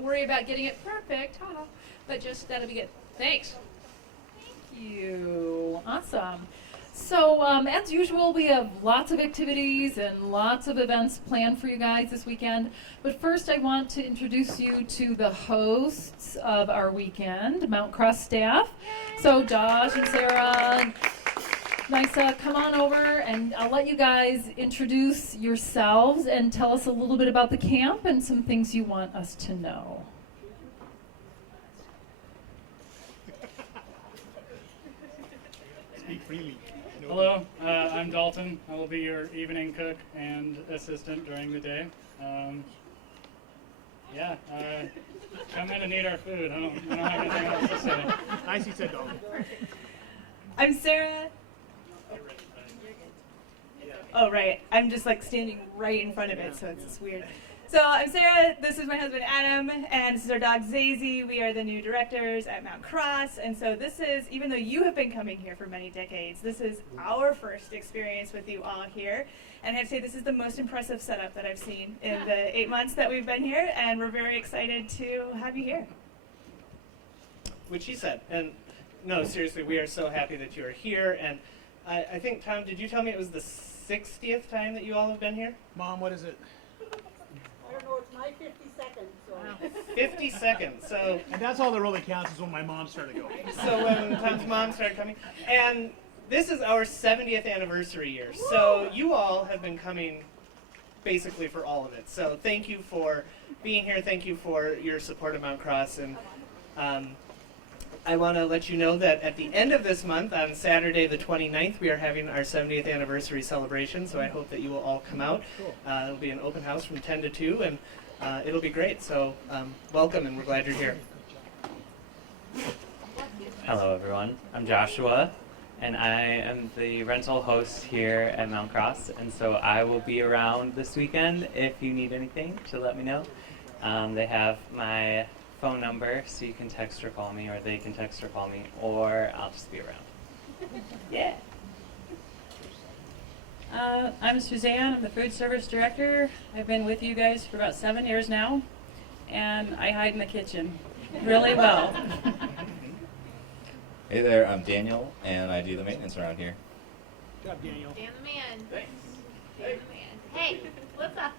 Don't worry about getting it perfect, but just that'll be good. Thanks. Thank you. Awesome. So, as usual, we have lots of activities and lots of events planned for you guys this weekend. But first, I want to introduce you to the hosts of our weekend, Mount Cross staff. So, Josh and Sarah and Nisa, come on over, and I'll let you guys introduce yourselves and tell us a little bit about the camp and some things you want us to know. Speak freely. Hello, I'm Dalton. I will be your evening cook and assistant during the day. Come in and eat our food. I don't have anything else to say. Nicely said, Dalton. I'm Sarah. Oh, right. I'm just like standing right in front of it, so it's weird. So I'm Sarah, this is my husband Adam, and this is our dog Zazie. We are the new directors at Mount Cross, and so this is, even though you have been coming here for many decades, this is our first experience with you all here. And I have to say this is the most impressive setup that I've seen in the 8 months that we've been here, and we're very excited to have you here. Which he said. And no, seriously, we are so happy that you are here. And I think, Tom, did you tell me it was the 60th time that you all have been here? Mom, what is it? I don't know, it's my 50 seconds, so. 50 seconds. So, And that's all that really counts is when my mom started going. so when Tom's mom started coming. And this is our 70th anniversary year. So you all have been coming basically for all of it. So thank you for being here. Thank you for your support of Mount Cross. And I want to let you know that at the end of this month, on Saturday the 29th, we are having our 70th anniversary celebration, so I hope that you will all come out. It'll be an open house from 10 to 2, and it'll be great. So welcome, and we're glad you're here. Hello everyone, I'm Joshua, and I am the rental host here at Mount Cross, and so I will be around this weekend if you need anything to let me know. They have my phone number, so you can text or call me, or they can text or call me, or I'll just be around. Yeah. I'm Suzanne. I'm the food service director. I've been with you guys for about 7 years now, and I hide in the kitchen really well. Hey there, I'm Daniel, and I do the maintenance around here. Good job, Daniel. Dan the man. Thanks. Dan the man. Hey, what's up?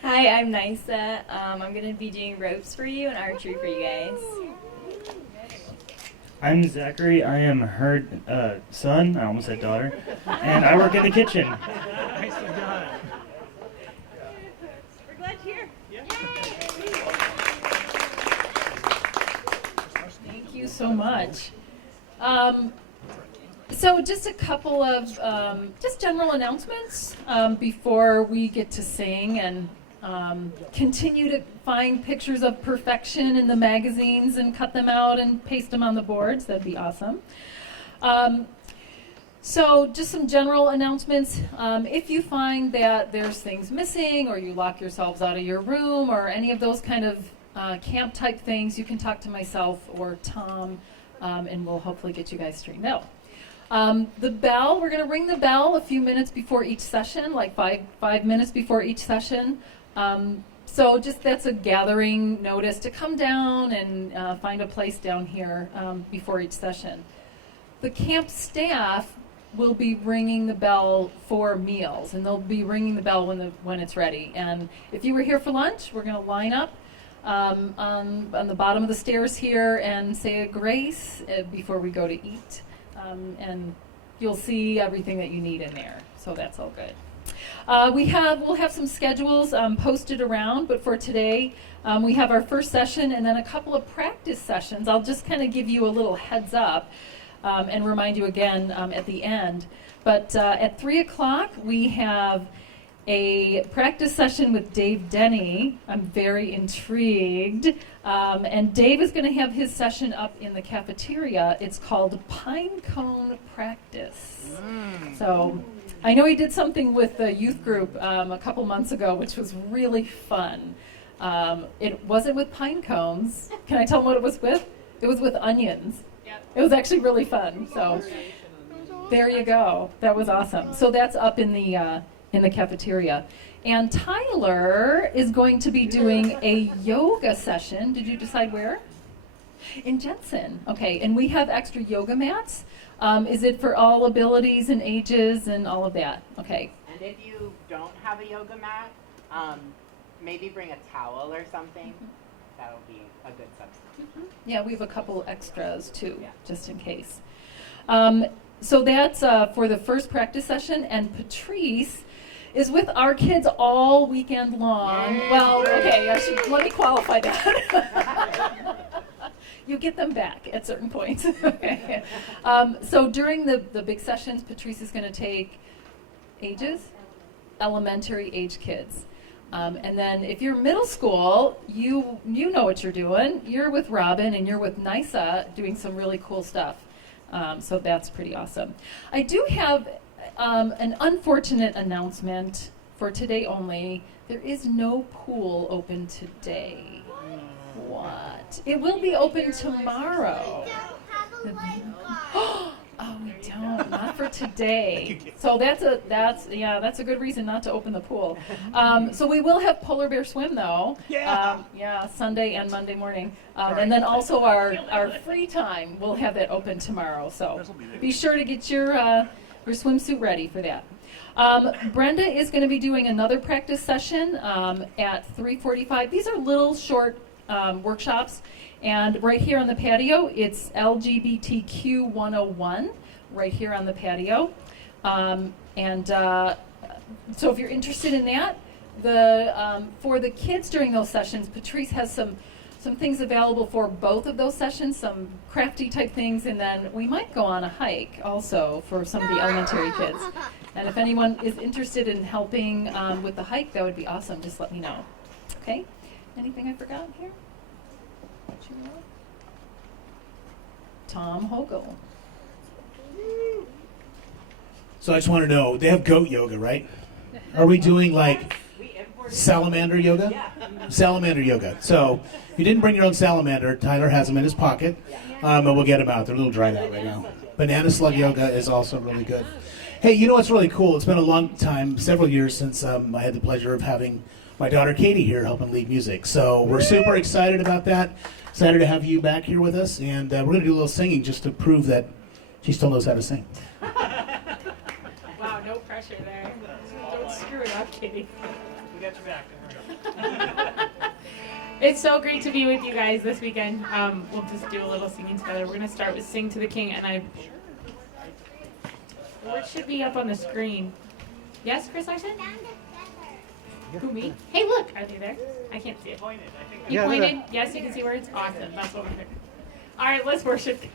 Hi, I'm Nisa. I'm going to be doing ropes for you and archery for you guys. I'm Zachary. I am her son. I almost said daughter. And I work in the kitchen. Nicely done. We're glad you're here. Thank you so much. So just a couple of just general announcements before we get to sing and continue to find pictures of perfection in the magazines and cut them out and paste them on the boards. That'd be awesome. So just some general announcements. If you find that there's things missing or you lock yourselves out of your room or any of those kind of camp type things, you can talk to myself or Tom and we'll hopefully get you guys straightened out. The bell, we're going to ring the bell a few minutes before each session, like five minutes before each session. So just that's a gathering notice to come down and find a place down here before each session. The camp staff will be ringing the bell for meals, and they'll be ringing the bell when it's ready. And if you were here for lunch, we're going to line up on the bottom of the stairs here and say a grace before we go to eat. And you'll see everything that you need in there, so that's all good. We'll have some schedules posted around, but for today we have our first session and then a couple of practice sessions. I'll just kind of give you a little heads up and remind you again at the end. But at 3 o'clock we have a practice session with Dave Denny. I'm very intrigued. And Dave is going to have his session up in the cafeteria. It's called Pine Cone Practice. So I know he did something with the youth group a couple months ago, which was really fun. It wasn't with pine cones. Can I tell them what it was with? It was with onions. Yep. It was actually really fun. So there you go. That was awesome. So that's up in the cafeteria. And Tyler is going to be doing a yoga session. Did you decide where? In Jensen. Okay, and we have extra yoga mats. Is it for all abilities and ages and all of that? Okay. And if you don't have a yoga mat, maybe bring a towel or something. That'll be a good substitute. Yeah, we have a couple extras too, Yeah. just in case. So that's for the first practice session, and Patrice is with our kids all weekend long. Yay. Well, okay, let me qualify that. You get them back at certain points. Okay. So during the big sessions, Patrice is going to take ages, elementary age kids. And then if you're middle school, you know what you're doing. You're with Robin and you're with Nisa doing some really cool stuff. So that's pretty awesome. I do have an unfortunate announcement for today only. There is no pool open today. What? It will be open tomorrow. Oh, we don't. Not for today. So that's a good reason not to open the pool. So we will have Polar Bear Swim though. Yeah. Sunday and Monday morning. And then also our free time, we'll have that open tomorrow. So be sure to get your swimsuit ready for that. Brenda is going to be doing another practice session at 3:45. These are little short workshops. And right here on the patio, it's LGBTQ 101, right here on the patio. So if you're interested in that, for the kids during those sessions, Patrice has some things available for both of those sessions, some crafty type things, and then we might go on a hike also for some of the elementary kids. And if anyone is interested in helping with the hike, that would be awesome. Just let me know. Okay? Anything I forgot here? Tom Hogle. So I just want to know, they have goat yoga, right? Are we doing like salamander yoga? Salamander yoga. So if you didn't bring your own salamander, Tyler has them in his pocket, and we'll get them out. They're a little dried out right now. Banana slug yoga is also really good. Hey, you know what's really cool? It's been a long time, several years since I had the pleasure of having my daughter Katie here helping lead music. So we're super excited about that. Excited to have you back here with us, and we're going to do a little singing just to prove that she still knows how to sing. Wow, no pressure there. Don't screw it up, Katie. We got your back. It's so great to be with you guys this weekend. We'll just do a little singing together. We're going to start with Sing to the King, and what should be up on the screen? Yes, Chris Larson? Who, me? Hey, look! Are they there? I can't see it. You pointed? Yes, you can see words? Awesome. That's what we're doing. All right, let's worship God.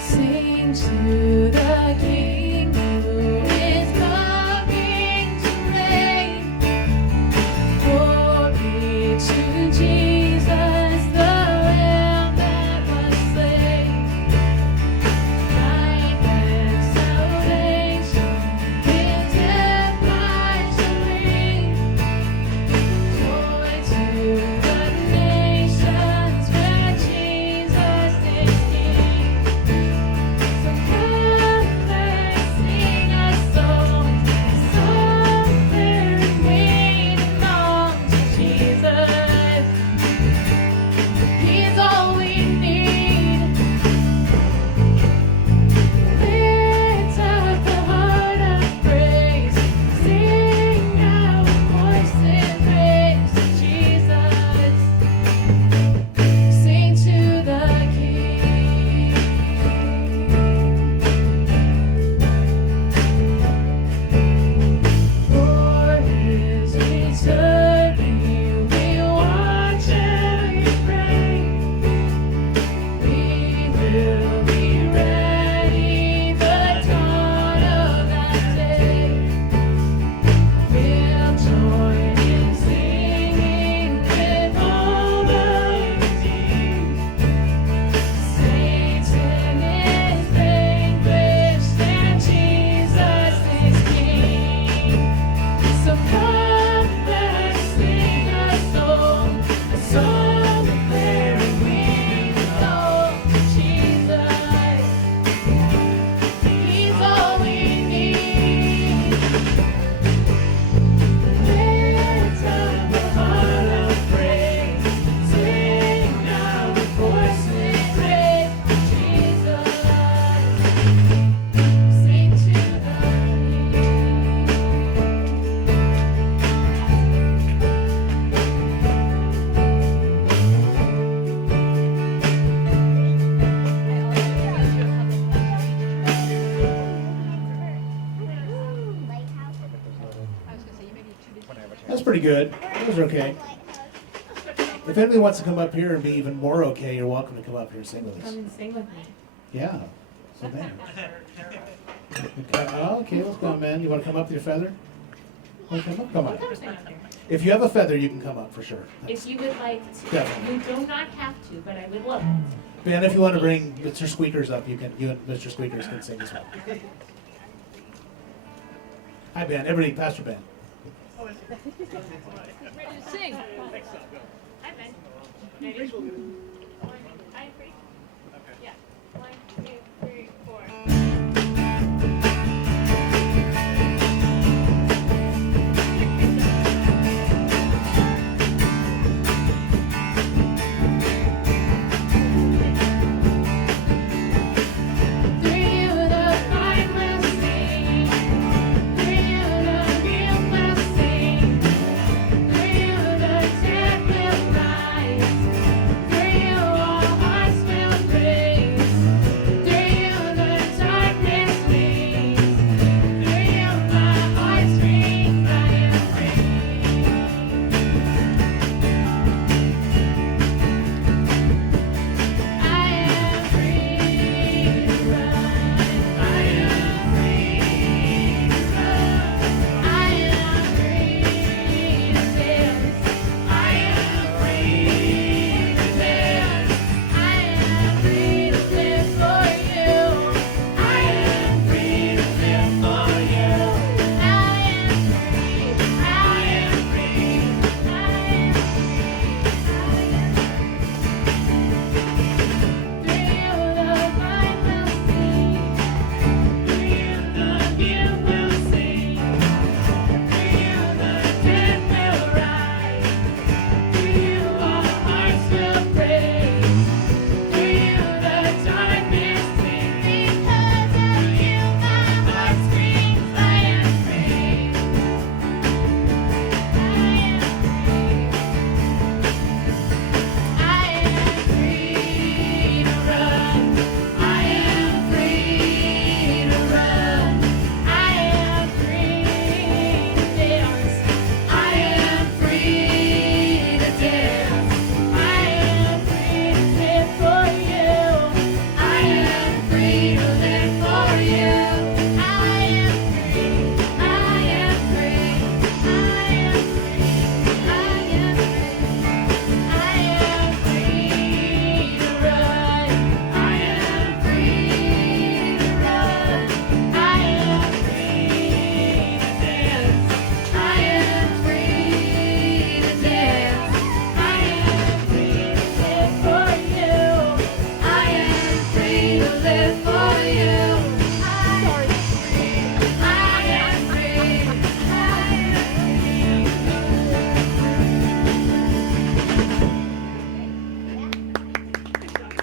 Sing to the King who is coming to reign. Glory to Jesus, the Lamb pretty good. Those are okay. If anybody wants to come up here and be even more okay, you're welcome to come up here and sing with us. Come and sing with me. Yeah. So there. Okay, let's go, man. You want to come up with your feather? Want to come up? Come on. If you have a feather, you can come up for sure. If you would like to. Definitely. You do not have to, but I would love it. Ben, if you want to bring Mr. Squeakers up, you and Mr. Squeakers can sing as well. Hi, Ben. Everybody, Pastor Ben. Ready to sing? Hi, Ben. Ready? I'm free. Yeah. 1, 2, 3, 4.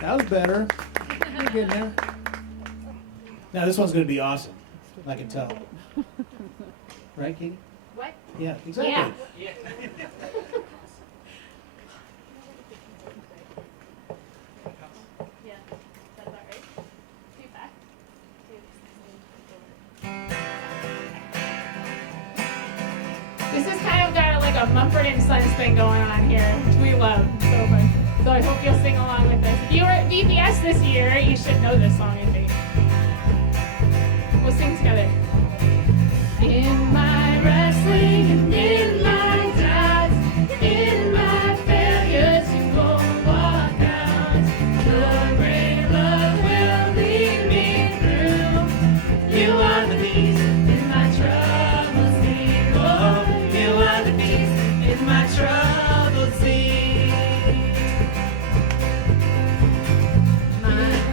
That was better. You're good now. Now this one's going to be awesome. I can tell. Right, Katie? What? Yeah, exactly. Yeah. This is kind of got like a Mumford and Sons thing going on here, which we love. It's so fun. So I hope you'll sing along with us. If you were at VBS this year, you should know this song, I think. We'll sing together. In my wrestling and in my doubts, in my failures, you won't walk out. Your great love will lead me through. You are the peace in my troubled sea. Oh, you are the peace in my troubled sea.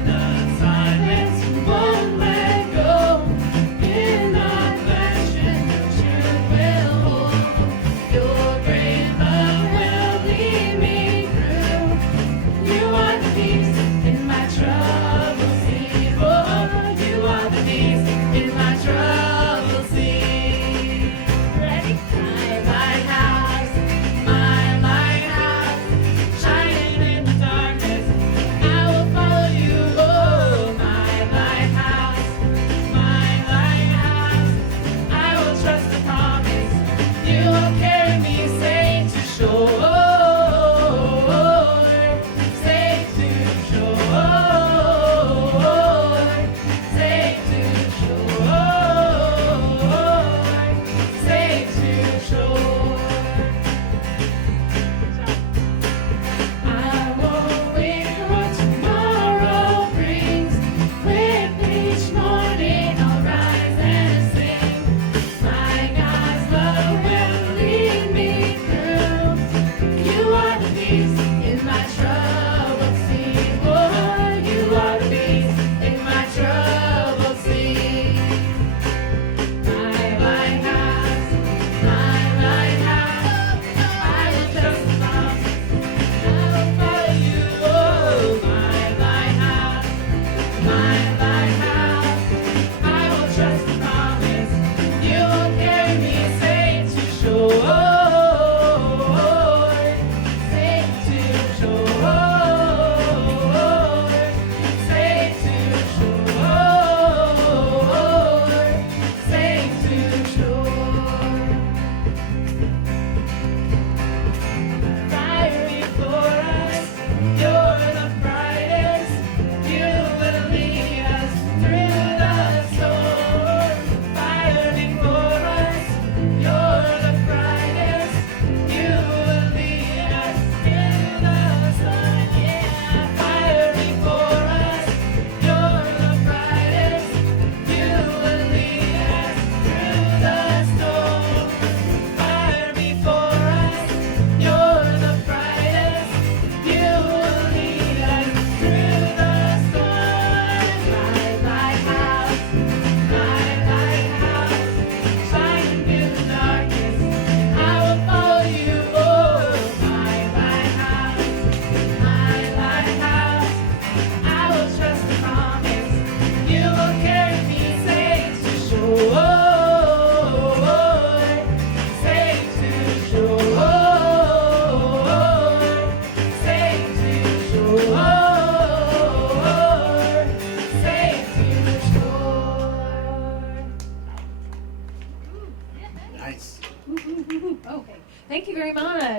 My silence won't let go. In our passion, the truth will hold.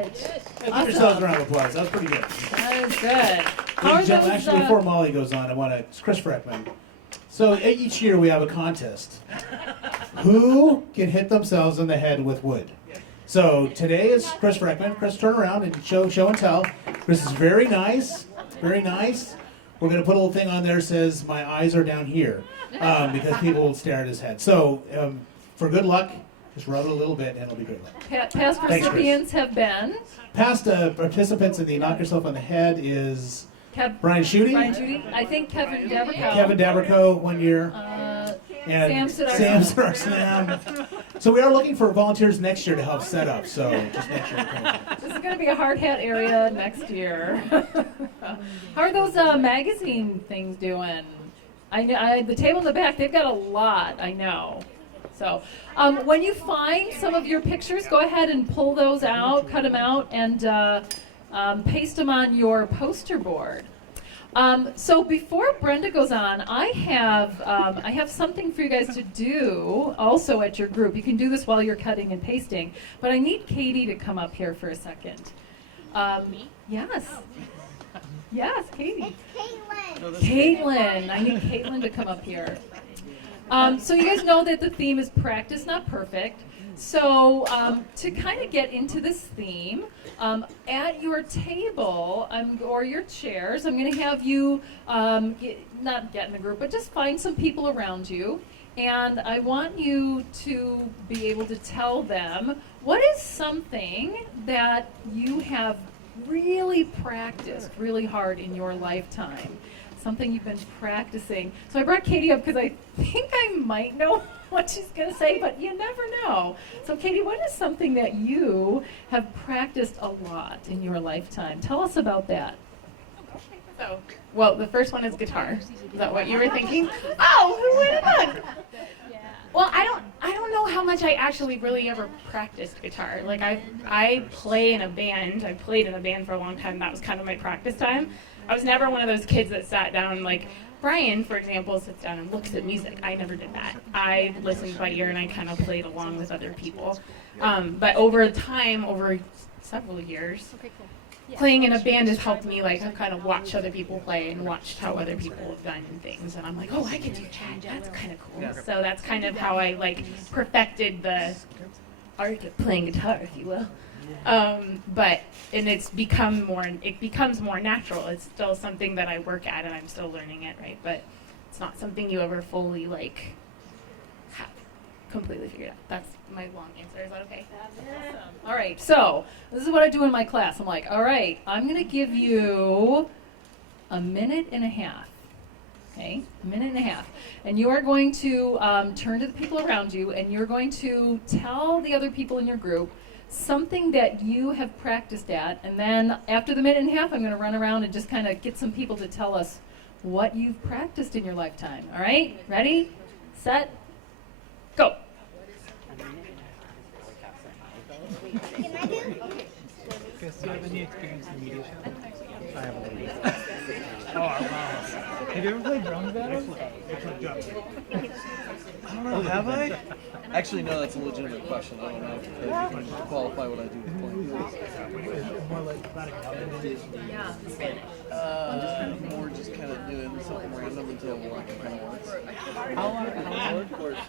much. Give yourselves a round of applause. That was pretty good. That is good. How are Ladies and gentlemen, those, actually, before Molly goes on, I want to. It's Chris Freckman. So each year we have a contest. Who can hit themselves in the head with wood? So today is Chris Freckman. Chris, turn around and show and tell. Chris is very nice, very nice. We're going to put a little thing on there that says, "My eyes are down here," because people will stare at his head. So for good luck, just rub it a little bit and it'll be great luck. Past Thanks, recipients have been Past participants in the Knock Yourself on the Head is Brian Brian Schutte, Judy, I think Kevin Deverko. Kevin Dabrico 1 year, and Sam Sidarsam. So we are looking for volunteers next year to help set up, so just make sure to come. This is going to be a hard hat area next year. How are those magazine things doing? I know the table in the back, they've got a lot, I know. So when you find some of your pictures, go ahead and pull those out, cut them out, and paste them on your poster board. So before Brenda goes on, I have something for you guys to do also at your group. You can do this while you're cutting and pasting, but I need Katie to come up here for a second. Yes. Yes, Katie. Caitlin. I need Caitlin to come up here. So you guys know that the theme is practice, not perfect. So to kind of get into this theme, at your table or your chairs, I'm going to have you not get in the group, but just find some people around you. And I want you to be able to tell them what is something that you have really practiced really hard in your lifetime. Something you've been practicing. So I brought Katie up because I think I might know what she's going to say, but you never know. So Katie, what is something that you have practiced a lot in your lifetime? Tell us about that. So, well, the first one is guitar. Is that what you were thinking? Oh, who would have known? Well, I don't know how much I actually really ever practiced guitar. Like I play in a band. I played in a band for a long time. That was kind of my practice time. I was never one of those kids that sat down, like Brian, for example, sits down and looks at music. I never did that. I listened by ear and I kind of played along with other people. But over time, over several years, playing in a band has helped me. Like I've kind of watched other people play and watched how other people have done things, and I'm like, oh, I could do that. That's kind of cool. So that's kind of how I like perfected the art of playing guitar, if you will. And it becomes more natural. It's still something that I work at and I'm still learning it, right? But it's not something you ever fully have completely figured out. That's my long answer. Is that okay? Awesome. All right, so this is what I do in my class. I'm like, all right, I'm going to give you a minute and a half. Okay, a minute and a half. And you are going to turn to the people around you and you're going to tell the other people in your group something that you have practiced at, and then after the minute and a half, I'm going to run around and just kind of get some people to tell us what you've practiced in your lifetime. All right? Ready? Set? Go. Can I do? Chris, do you have any experience in media? I have a little bit. Oh, wow. Have you ever played drums, Adam? I don't know, have I? Actually, no, that's a legitimate question. I don't know if you can qualify what I do with playing. More like Yeah, Spanish. More just kind of doing something random until one kind of works. How long did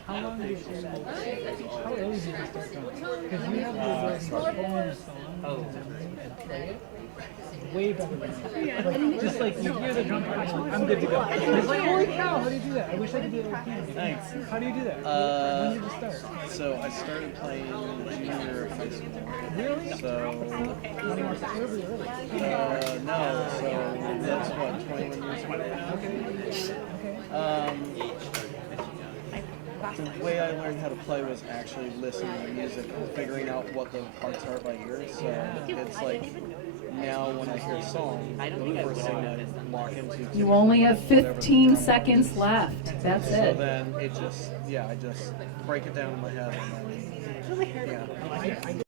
how early did you start playing? Because you have this phone song and play it. Way better than me. Like, just like you hear the drum part, I'm good to go. It's like, holy cow, how do you do that? I wish I could do it like you. Thanks. How do you do that? When did you start? So I started playing junior high school. Really? So, Really early. no, so that's what, 21 years ago? Okay. The way I learned how to play was actually listening to music and figuring out what the parts are by ear. So it's like now when I hear a song, the first thing I lock into. You only have 15 seconds left. That's So it. then it just, I just break it down in my head. And then, yeah.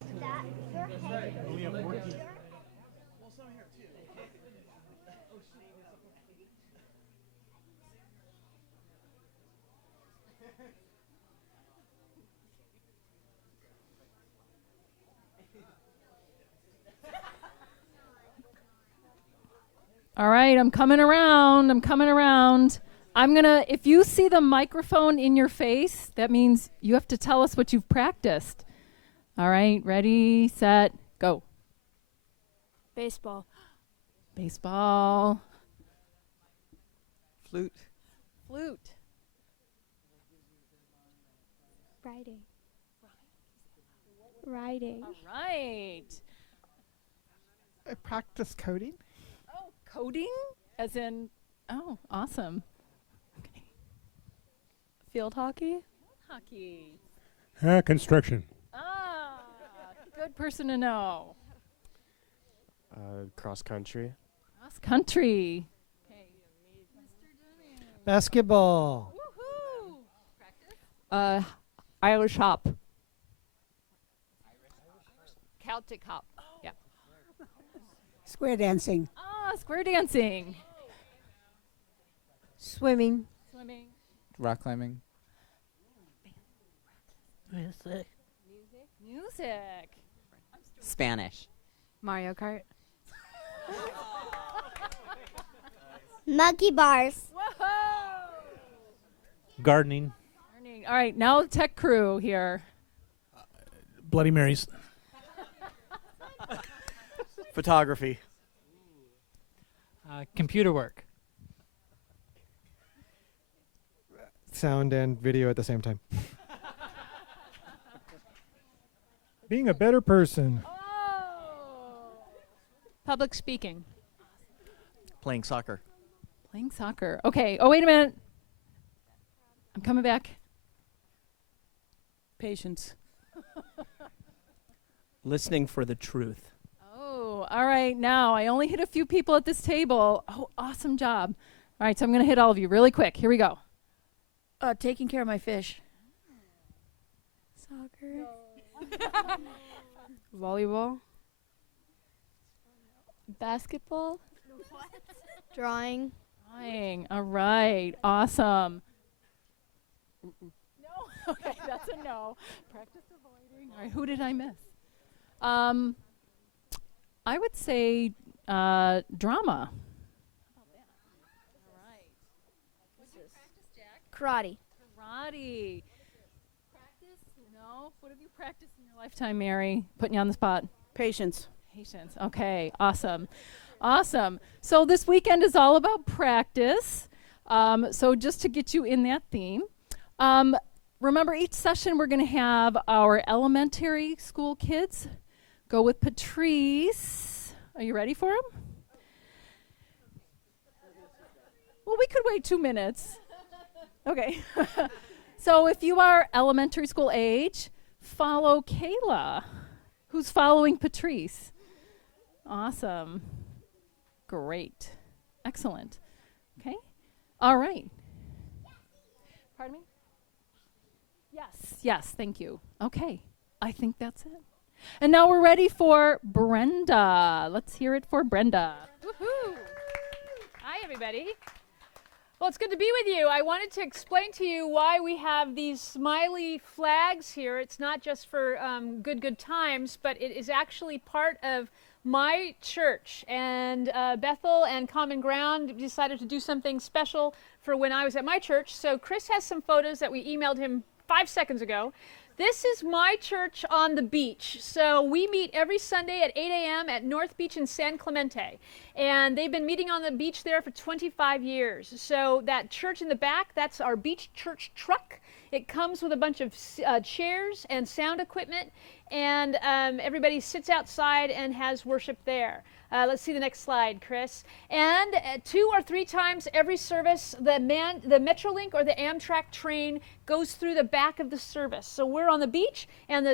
All right, I'm coming around. If you see the microphone in your face, that means you have to tell us what you've practiced. All right, ready, set, go. Baseball. Baseball. Flute. Flute. Riding. Riding. All right. I practice coding. Oh, coding? As in, oh, awesome. Okay. Field hockey. Hockey. Construction. Ah, good person to know. Cross country. Cross country. Basketball. Irish hop. Celtic hop. Yeah. Square dancing. Ah, square dancing. Swimming. Swimming. Rock climbing. Music. Music. Spanish. Mario Kart. Monkey bars. Gardening. All right, now tech crew here. Bloody Marys. Photography. Computer work. Sound and video at the same time. Being a better person. Public speaking. Playing soccer. Playing soccer. Okay. Oh, wait a minute. I'm coming back. Patience. Listening for the truth. Oh, all right. Now, I only hit a few people at this table. Oh, awesome job. All right, so I'm going to hit all of you really quick. Here we go. Taking care of my fish. Soccer. Volleyball. Basketball. Drawing. Drawing. All right. Awesome. No. Okay, that's a no. Practice avoiding. All right, who did I miss? I would say drama. Karate. Karate. Practice? No. What have you practiced in your lifetime, Mary? Putting you on the spot. Patience. Patience. Okay. Awesome. Awesome. So this weekend is all about practice. So just to get you in that theme, remember each session we're going to have our elementary school kids go with Patrice. Are you ready for him? Well, we could wait 2 minutes. Okay. So if you are elementary school age, follow Kayla, who's following Patrice. Awesome. Great. Excellent. Okay. All right. Pardon me? Yes. Yes. Thank you. Okay. I think that's it. And now we're ready for Brenda. Let's hear it for Brenda. Woohoo! Hi, everybody. Well, it's good to be with you. I wanted to explain to you why we have these smiley flags here. It's not just for good times, but it is actually part of my church. And Bethel and Common Ground decided to do something special for when I was at my church. So Chris has some photos that we emailed him 5 seconds ago. This is my church on the beach. So we meet every Sunday at 8 a.m. at North Beach in San Clemente. And they've been meeting on the beach there for 25 years. So that church in the back, that's our beach church truck. It comes with a bunch of chairs and sound equipment. And everybody sits outside and has worship there. Let's see the next slide, Chris. And 2 or 3 times every service, the Metrolink or the Amtrak train goes through the back of the service. So we're on the beach, and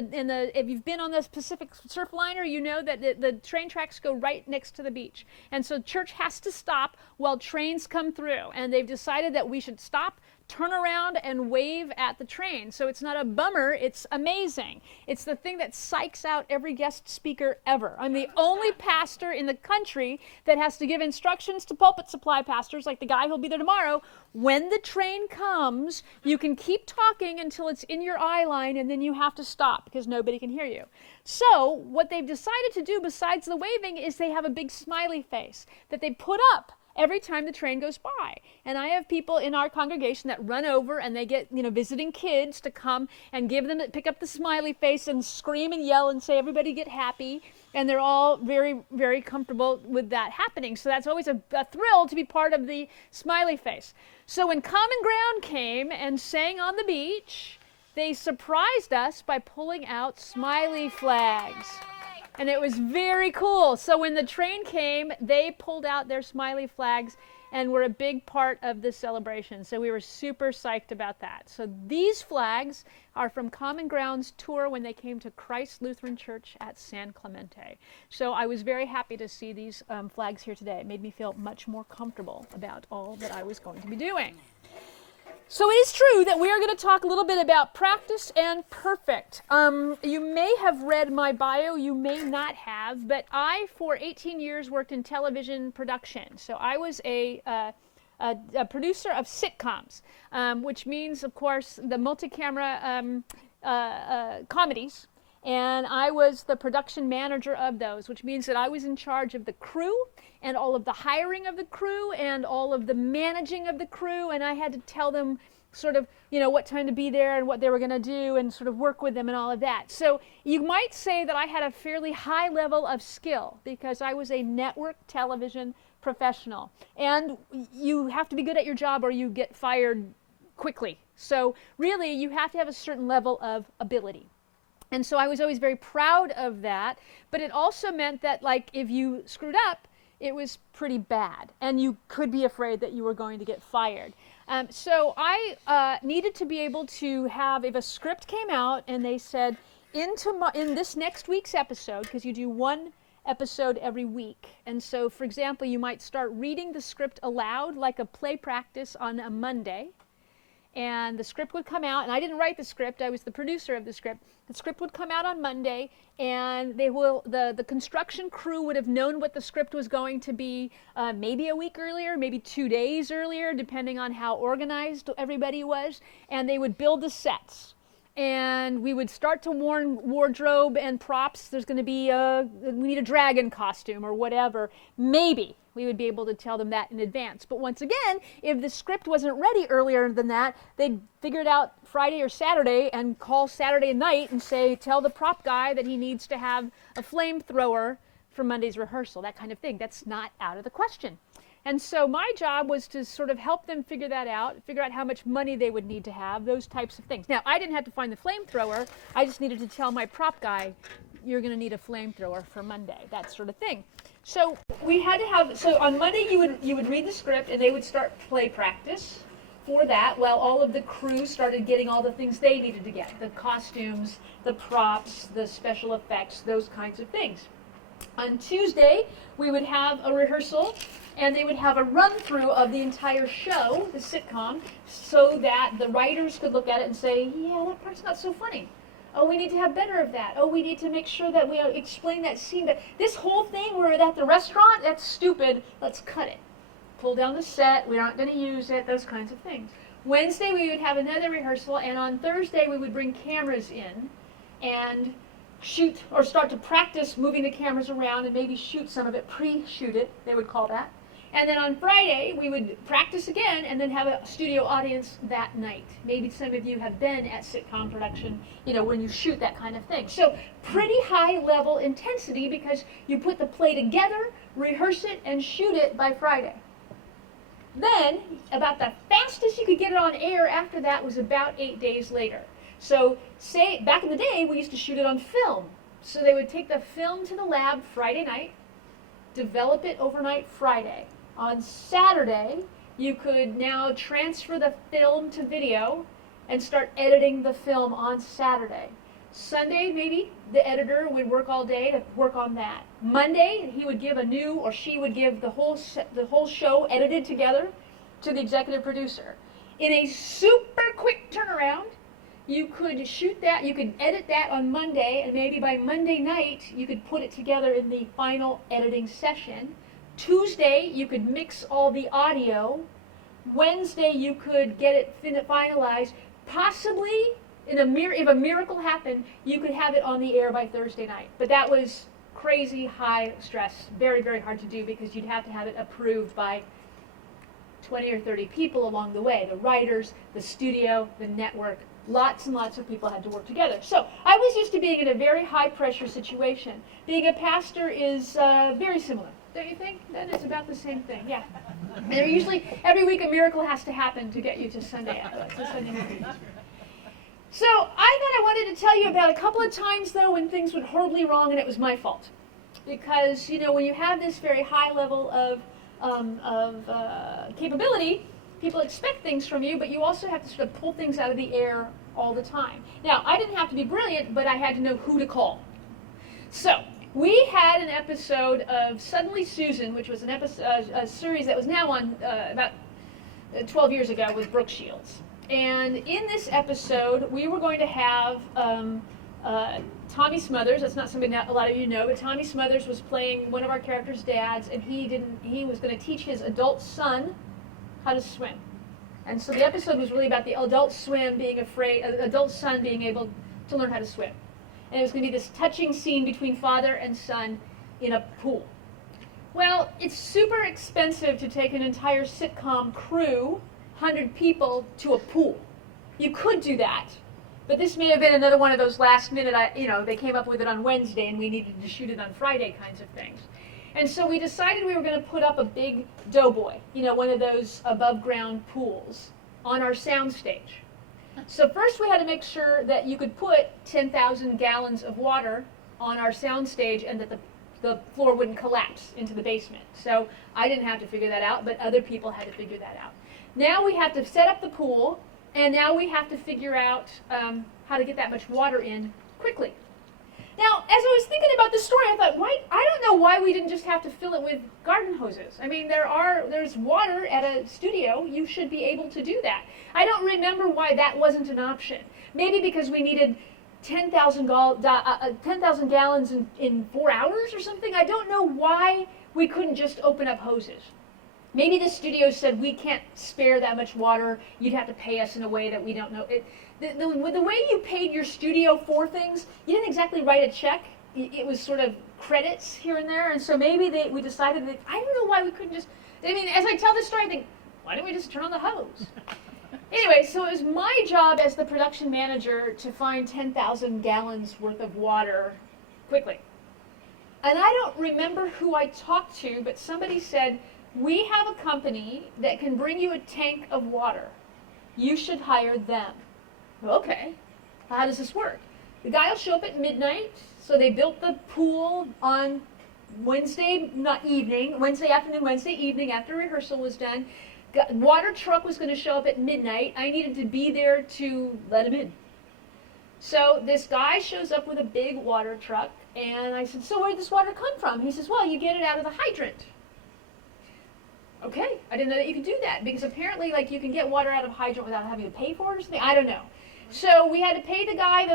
if you've been on the Pacific Surfliner, you know that the train tracks go right next to the beach. And so church has to stop while trains come through. And they've decided that we should stop turn around and wave at the train. So it's not a bummer, it's amazing. It's the thing that psychs out every guest speaker ever. I'm the only pastor in the country that has to give instructions to pulpit supply pastors, like the guy who'll be there tomorrow. When the train comes, you can keep talking until it's in your eye line, and then you have to stop because nobody can hear you. So what they've decided to do besides the waving is they have a big smiley face that they put up every time the train goes by. And I have people in our congregation that run over and they get, visiting kids to come and pick up the smiley face and scream and yell and say, everybody get happy. And they're all very, very comfortable with that happening. So that's always a thrill to be part of the smiley face. So when Common Ground came and sang on the beach, they surprised us by pulling out smiley flags. And it was very cool. So when the train came, they pulled out their smiley flags and were a big part of the celebration. So we were super psyched about that. So these flags are from Common Ground's tour when they came to Christ Lutheran Church at San Clemente. So I was very happy to see these flags here today. It made me feel much more comfortable about all that I was going to be doing. So it is true that we are going to talk a little bit about practice and perfect. You may have read my bio, you may not have, but I, for 18 years, worked in television production. So I was a producer of sitcoms, which means, of course, the multi-camera comedies. And I was the production manager of those, which means that I was in charge of the crew and all of the hiring of the crew and all of the managing of the crew, and I had to tell them sort of, what time to be there and what they were going to do and sort of work with them and all of that. So you might say that I had a fairly high level of skill because I was a network television professional. And you have to be good at your job or you get fired quickly. So really, you have to have a certain level of ability. And so I was always very proud of that, but it also meant that, like, if you screwed up, it was pretty bad, and you could be afraid that you were going to get fired. So I needed to be able to have, if a script came out and they said, in this next week's episode, because you do one episode every week, and so, for example, you might start reading the script aloud, like a play practice on a Monday, and the script would come out, and I didn't write the script, I was the producer of the script. The script would come out on Monday, and the construction crew would have known what the script was going to be maybe a week earlier, maybe 2 days earlier, depending on how organized everybody was, and they would build the sets. And we would start to warn wardrobe and props, there's going to be we need a dragon costume or whatever. Maybe we would be able to tell them that in advance. But once again, if the script wasn't ready earlier than that, they'd figure it out Friday or Saturday and call Saturday night and say, tell the prop guy that he needs to have a flamethrower for Monday's rehearsal, that kind of thing. That's not out of the question. And so my job was to sort of help them figure that out, figure out how much money they would need to have, those types of things. Now, I didn't have to find the flamethrower. I just needed to tell my prop guy, you're going to need a flamethrower for Monday, that sort of thing. So we had to have, so on Monday you would read the script and they would start play practice for that while all of the crew started getting all the things they needed to get, the costumes, the props, the special effects, those kinds of things. On Tuesday, we would have a rehearsal, and they would have a run-through of the entire show, the sitcom, so that the writers could look at it and say, yeah, that part's not so funny. Oh, we need to have better of that. Oh, we need to make sure that we explain that scene. That this whole thing where we're at the restaurant, that's stupid. Let's cut it. Pull down the set. We're not going to use it, those kinds of things. Wednesday, we would have another rehearsal, and on Thursday, we would bring cameras in and shoot or start to practice moving the cameras around and maybe shoot some of it, pre-shoot it, they would call that. And then on Friday, we would practice again and then have a studio audience that night. Maybe some of you have been at sitcom production, when you shoot that kind of thing. So pretty high level intensity because you put the play together, rehearse it, and shoot it by Friday. Then, about the fastest you could get it on air after that was about 8 days later. So, say, back in the day, we used to shoot it on film. So they would take the film to the lab Friday night, develop it overnight Friday. On Saturday, you could now transfer the film to video and start editing the film on Saturday. Sunday, maybe, the editor would work all day to work on that. Monday, he would give she would give the whole show edited together to the executive producer. In a super quick turnaround, you could shoot that, you could edit that on Monday, and maybe by Monday night, you could put it together in the final editing session. Tuesday, you could mix all the audio. Wednesday, you could get it finalized. Possibly, if a miracle happened, you could have it on the air by Thursday night. But that was crazy high stress, very, very hard to do because you'd have to have it approved by 20 or 30 people along the way. The writers, the studio, the network, lots and lots of people had to work together. So I was used to being in a very high pressure situation. Being a pastor is very similar. Don't you think? That is about the same thing, yeah. And they're usually, every week a miracle has to happen to get you to Sunday morning. So I thought I wanted to tell you about a couple of times, though, when things went horribly wrong and it was my fault. Because, you know, when you have this very high level of capability, people expect things from you, but you also have to sort of pull things out of the air all the time. Now, I didn't have to be brilliant, but I had to know who to call. So we had an episode of Suddenly Susan, which was a series that was now on about 12 years ago with Brooke Shields. And in this episode, we were going to have Tommy Smothers. That's not somebody that a lot of you know, but Tommy Smothers was playing one of our characters' dads, and he was going to teach his adult son how to swim. And so the episode was really about the adult son being able to learn how to swim. And it was going to be this touching scene between father and son in a pool. Well, it's super expensive to take an entire sitcom crew, 100 people, to a pool. You could do that, but this may have been another one of those last minute, they came up with it on Wednesday and we needed to shoot it on Friday kinds of things. And so we decided we were going to put up a big doughboy, one of those above ground pools, on our sound stage. So first we had to make sure that you could put 10,000 gallons of water on our sound stage and that the floor wouldn't collapse into the basement. So I didn't have to figure that out, but other people had to figure that out. Now we have to set up the pool, and now we have to figure out how to get that much water in quickly. Now, as I was thinking about this story, I thought, I don't know why we didn't just have to fill it with garden hoses. I mean, there's water at a studio. You should be able to do that. I don't remember why that wasn't an option. Maybe because we needed 10,000 gallons in 4 hours or something. I don't know why we couldn't just open up hoses. Maybe the studio said, we can't spare that much water. You'd have to pay us in a way that we don't know. The way you paid your studio for things, you didn't exactly write a check. It was sort of credits here and there. And so maybe we decided that, I don't know why we couldn't just, as I tell this story, I think, why didn't we just turn on the hose? Anyway, so it was my job as the production manager to find 10,000 gallons worth of water quickly. And I don't remember who I talked to, but somebody said, we have a company that can bring you a tank of water. You should hire them. Okay, how does this work? The guy will show up at midnight, so they built the pool on Wednesday afternoon, Wednesday evening after rehearsal was done. Water truck was going to show up at midnight. I needed to be there to let him in. So this guy shows up with a big water truck, and I said, so where did this water come from? He says, well, you get it out of the hydrant. Okay, I didn't know that you could do that, because apparently, you can get water out of a hydrant without having to pay for it or something. I don't know. So we had to pay the guy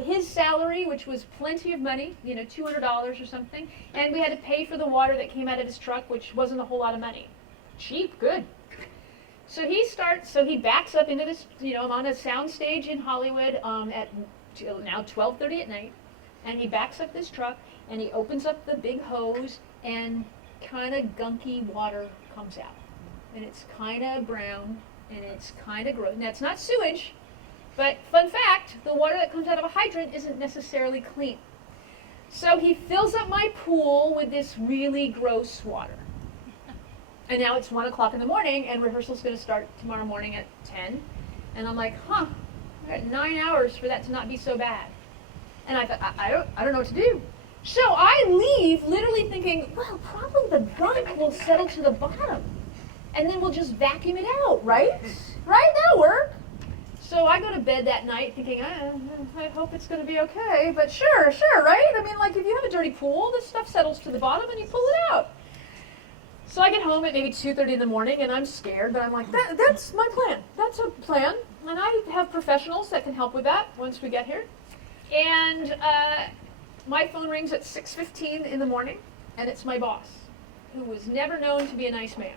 his salary, which was plenty of money, $200 or something, and we had to pay for the water that came out of his truck, which wasn't a whole lot of money. Cheap, good. So he backs up into this, I'm on a sound stage in Hollywood at now 12:30 at night, and he backs up this truck, and he opens up the big hose, and kind of gunky water comes out. And it's kind of brown, and it's kind of gross. Now, it's not sewage, but fun fact, the water that comes out of a hydrant isn't necessarily clean. So he fills up my pool with this really gross water. And now it's 1 o'clock in the morning, and rehearsal's going to start tomorrow morning at 10. And I'm like, I got 9 hours for that to not be so bad. And I thought, I don't know what to do. So I leave literally thinking, well, probably the gunk will settle to the bottom. And then we'll just vacuum it out, right? Right? That'll work. So I go to bed that night thinking, I hope it's going to be okay. But sure, right? I mean, if you have a dirty pool, this stuff settles to the bottom and you pull it out. So So I get home at maybe 2:30 in the morning, and I'm scared, but I'm like, that's my plan. That's a plan, and I have professionals that can help with that once we get here. And my phone rings at 6:15 in the morning, and it's my boss, who was never known to be a nice man.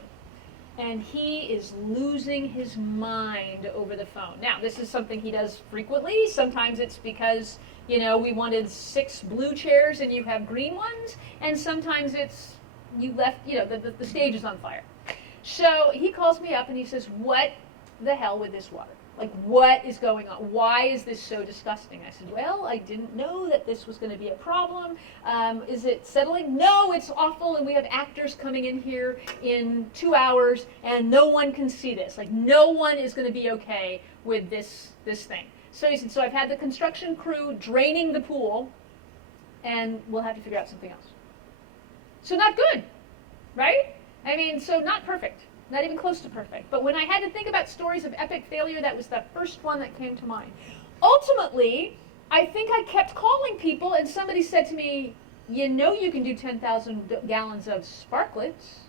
And he is losing his mind over the phone. Now, this is something he does frequently. Sometimes it's because, you know, we wanted 6 blue chairs and you have green ones. And sometimes it's you left, you know, the stage is on fire. So he calls me up and he says, what the hell with this water? Like, what is going on? Why is this so disgusting? I said, well, I didn't know that this was going to be a problem. Is it settling? No, it's awful, and we have actors coming in here in 2 hours, and no one can see this. Like, no one is going to be okay with this thing. So he said, so I've had the construction crew draining the pool, and we'll have to figure out something else. So not good, right? I mean, so not perfect. Not even close to perfect. But when I had to think about stories of epic failure, that was the first one that came to mind. Ultimately, I think I kept calling people, and somebody said to me, you know you can do 10,000 gallons of Sparkletts.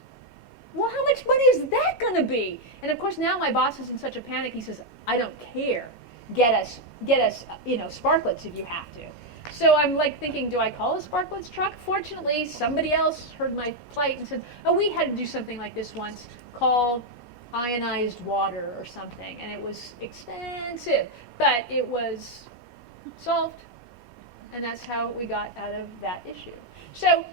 Well, how much money is that going to be? And of course, now my boss is in such a panic, he says, I don't care. Get us, you know, Sparkletts if you have to. So I'm like thinking, do I call a Sparkletts truck? Fortunately, somebody else heard my plight and said, oh, we had to do something like this once. Call ionized water or something, and it was expensive, but it was solved, and that's how we got out of that issue. So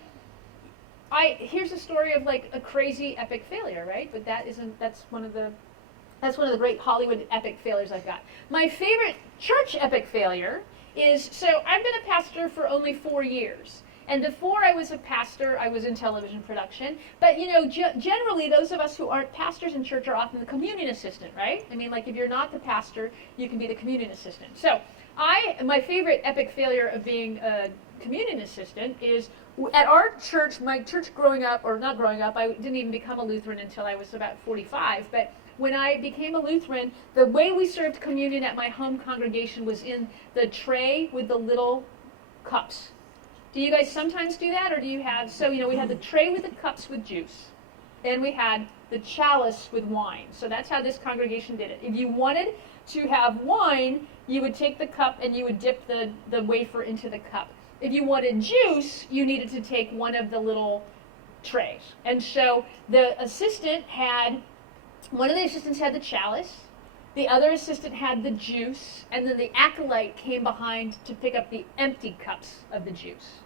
here's a story of like a crazy epic failure, right? But that's one of the great Hollywood epic failures I've got. My favorite church epic failure is, so I've been a pastor for only 4 years. And before I was a pastor, I was in television production. But, you know, generally, those of us who aren't pastors in church are often the communion assistant, right? I mean, like, if you're not the pastor, you can be the communion assistant. So my favorite epic failure of being a communion assistant is at our church, my church growing up, or not growing up, I didn't even become a Lutheran until I was about 45. But when I became a Lutheran, the way we served communion at my home congregation was in the tray with the little cups. Do you guys sometimes do that, or do you have, so, you know, we had the tray with the cups with juice, and we had the chalice with wine. So that's how this congregation did it. If you wanted to have wine, you would take the cup and you would dip the wafer into the cup. If you wanted juice, you needed to take one of the little trays. And so the assistant one of the assistants had the chalice, the other assistant had the juice, and then the acolyte came behind to pick up the empty cups of the juice.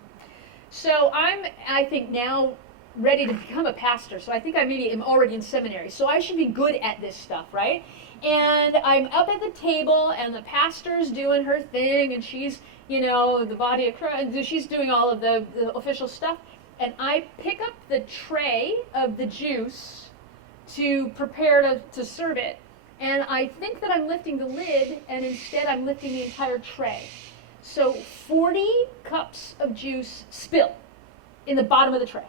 So I think now ready to become a pastor. So I think I maybe am already in seminary. So I should be good at this stuff, right? And I'm up at the table, and the pastor's doing her thing, and she's, you know, the body of Christ, she's doing all of the official stuff. And I pick up the tray of the juice to prepare to serve it. And I think that I'm lifting the lid, and instead I'm lifting the entire tray. So 40 cups of juice spill in the bottom of the tray.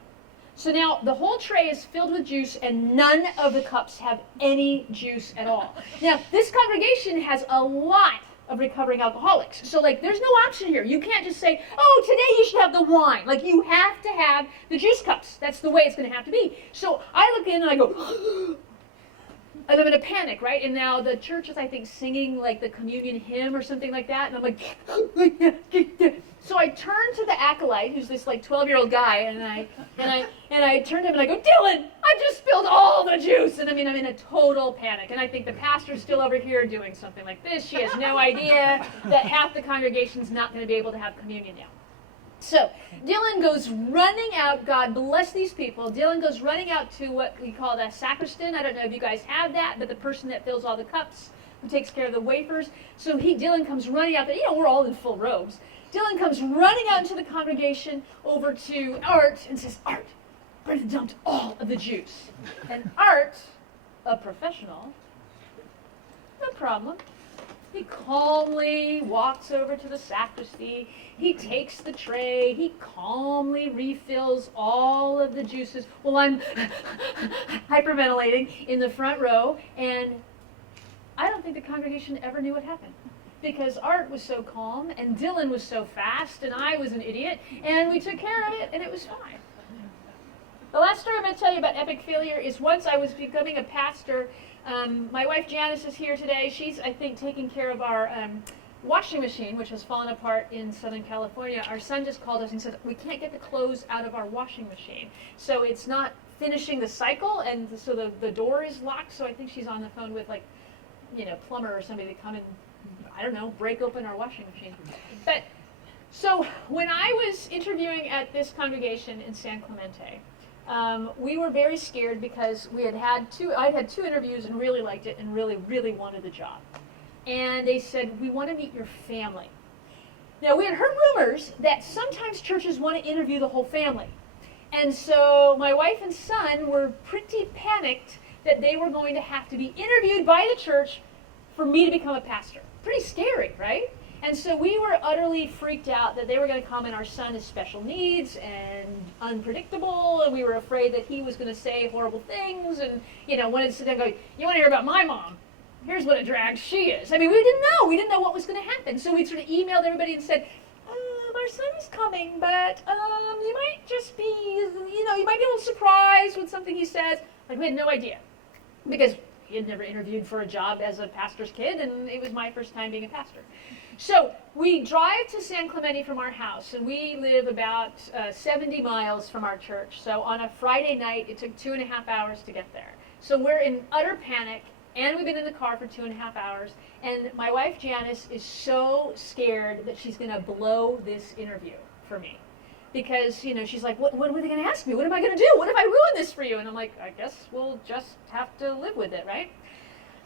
So now the whole tray is filled with juice, and none of the cups have any juice at all. Now, this congregation has a lot of recovering alcoholics. So, like, there's no option here. You can't just say, oh, today you should have the wine. Like, you have to have the juice cups. That's the way it's going to have to be. So I look in and I go, and I'm in a panic, right? And now the church is, I think, singing like the communion hymn or something like that. And I'm like, so I turn to the acolyte, who's this like 12-year-old guy, and I turn to him and I go, Dylan, I just spilled all the juice. And I mean, I'm in a total panic. And I think the pastor's still over here doing something like this. She has no idea that half the congregation's not going to be able to have communion now. So Dylan goes running out. God bless these people. Dylan goes running out to what we call the sacristan. I don't know if you guys have that, but the person that fills all the cups, who takes care of the wafers. So Dylan comes running out there. You know, we're all in full robes. Dylan comes running out into the congregation over to Art and says, Art, Brenda dumped all of the juice. And Art, a professional, no problem. He calmly walks over to the sacristy. He takes the tray. He calmly refills all of the juices while I'm hyperventilating in the front row. And I don't think the congregation ever knew what happened, because Art was so calm and Dylan was so fast and I was an idiot, and we took care of it and it was fine. The last story of I'm going to tell you about epic failure is once I was becoming a pastor. My wife Janice is here today. She's, I think, taking care of our washing machine, which has fallen apart in Southern California. Our son just called us and said, we can't get the clothes out of our washing machine. So it's not finishing the cycle, and so the door is locked. So I think she's on the phone with, like, you know, plumber or somebody to come and, I don't know, break open our washing machine. But so when I was interviewing at this congregation in San Clemente, we were very scared because I'd had two interviews and really liked it and really, really wanted the job. And they said, we want to meet your family. Now, we had heard rumors that sometimes churches want to interview the whole family. And so my wife and son were pretty panicked that they were going to have to be interviewed by the church for me to become a pastor. Pretty scary, right? And so we were utterly freaked out that they were going to come, and our son is special needs and unpredictable, and we were afraid that he was going to say horrible things and, you know, wanted to sit there and go, you want to hear about my mom? Here's what a drag she is. I mean, we didn't know. We didn't know what was going to happen. So we sort of emailed everybody and said, our son is coming, but you might just be, you know, you might be a little surprised with something he says. Like, we had no idea because he had never interviewed for a job as a pastor's kid, and it was my first time being a pastor. So we drive to San Clemente from our house, and we live about 70 miles from our church. So on a Friday night, it took 2.5 hours to get there. So we're in utter panic. And we've been in the car for 2.5 hours, and my wife Janice is so scared that she's going to blow this interview for me. Because, you know, she's like, what are they going to ask me? What am I going to do? What if I ruin this for you? And I'm like, I guess we'll just have to live with it, right?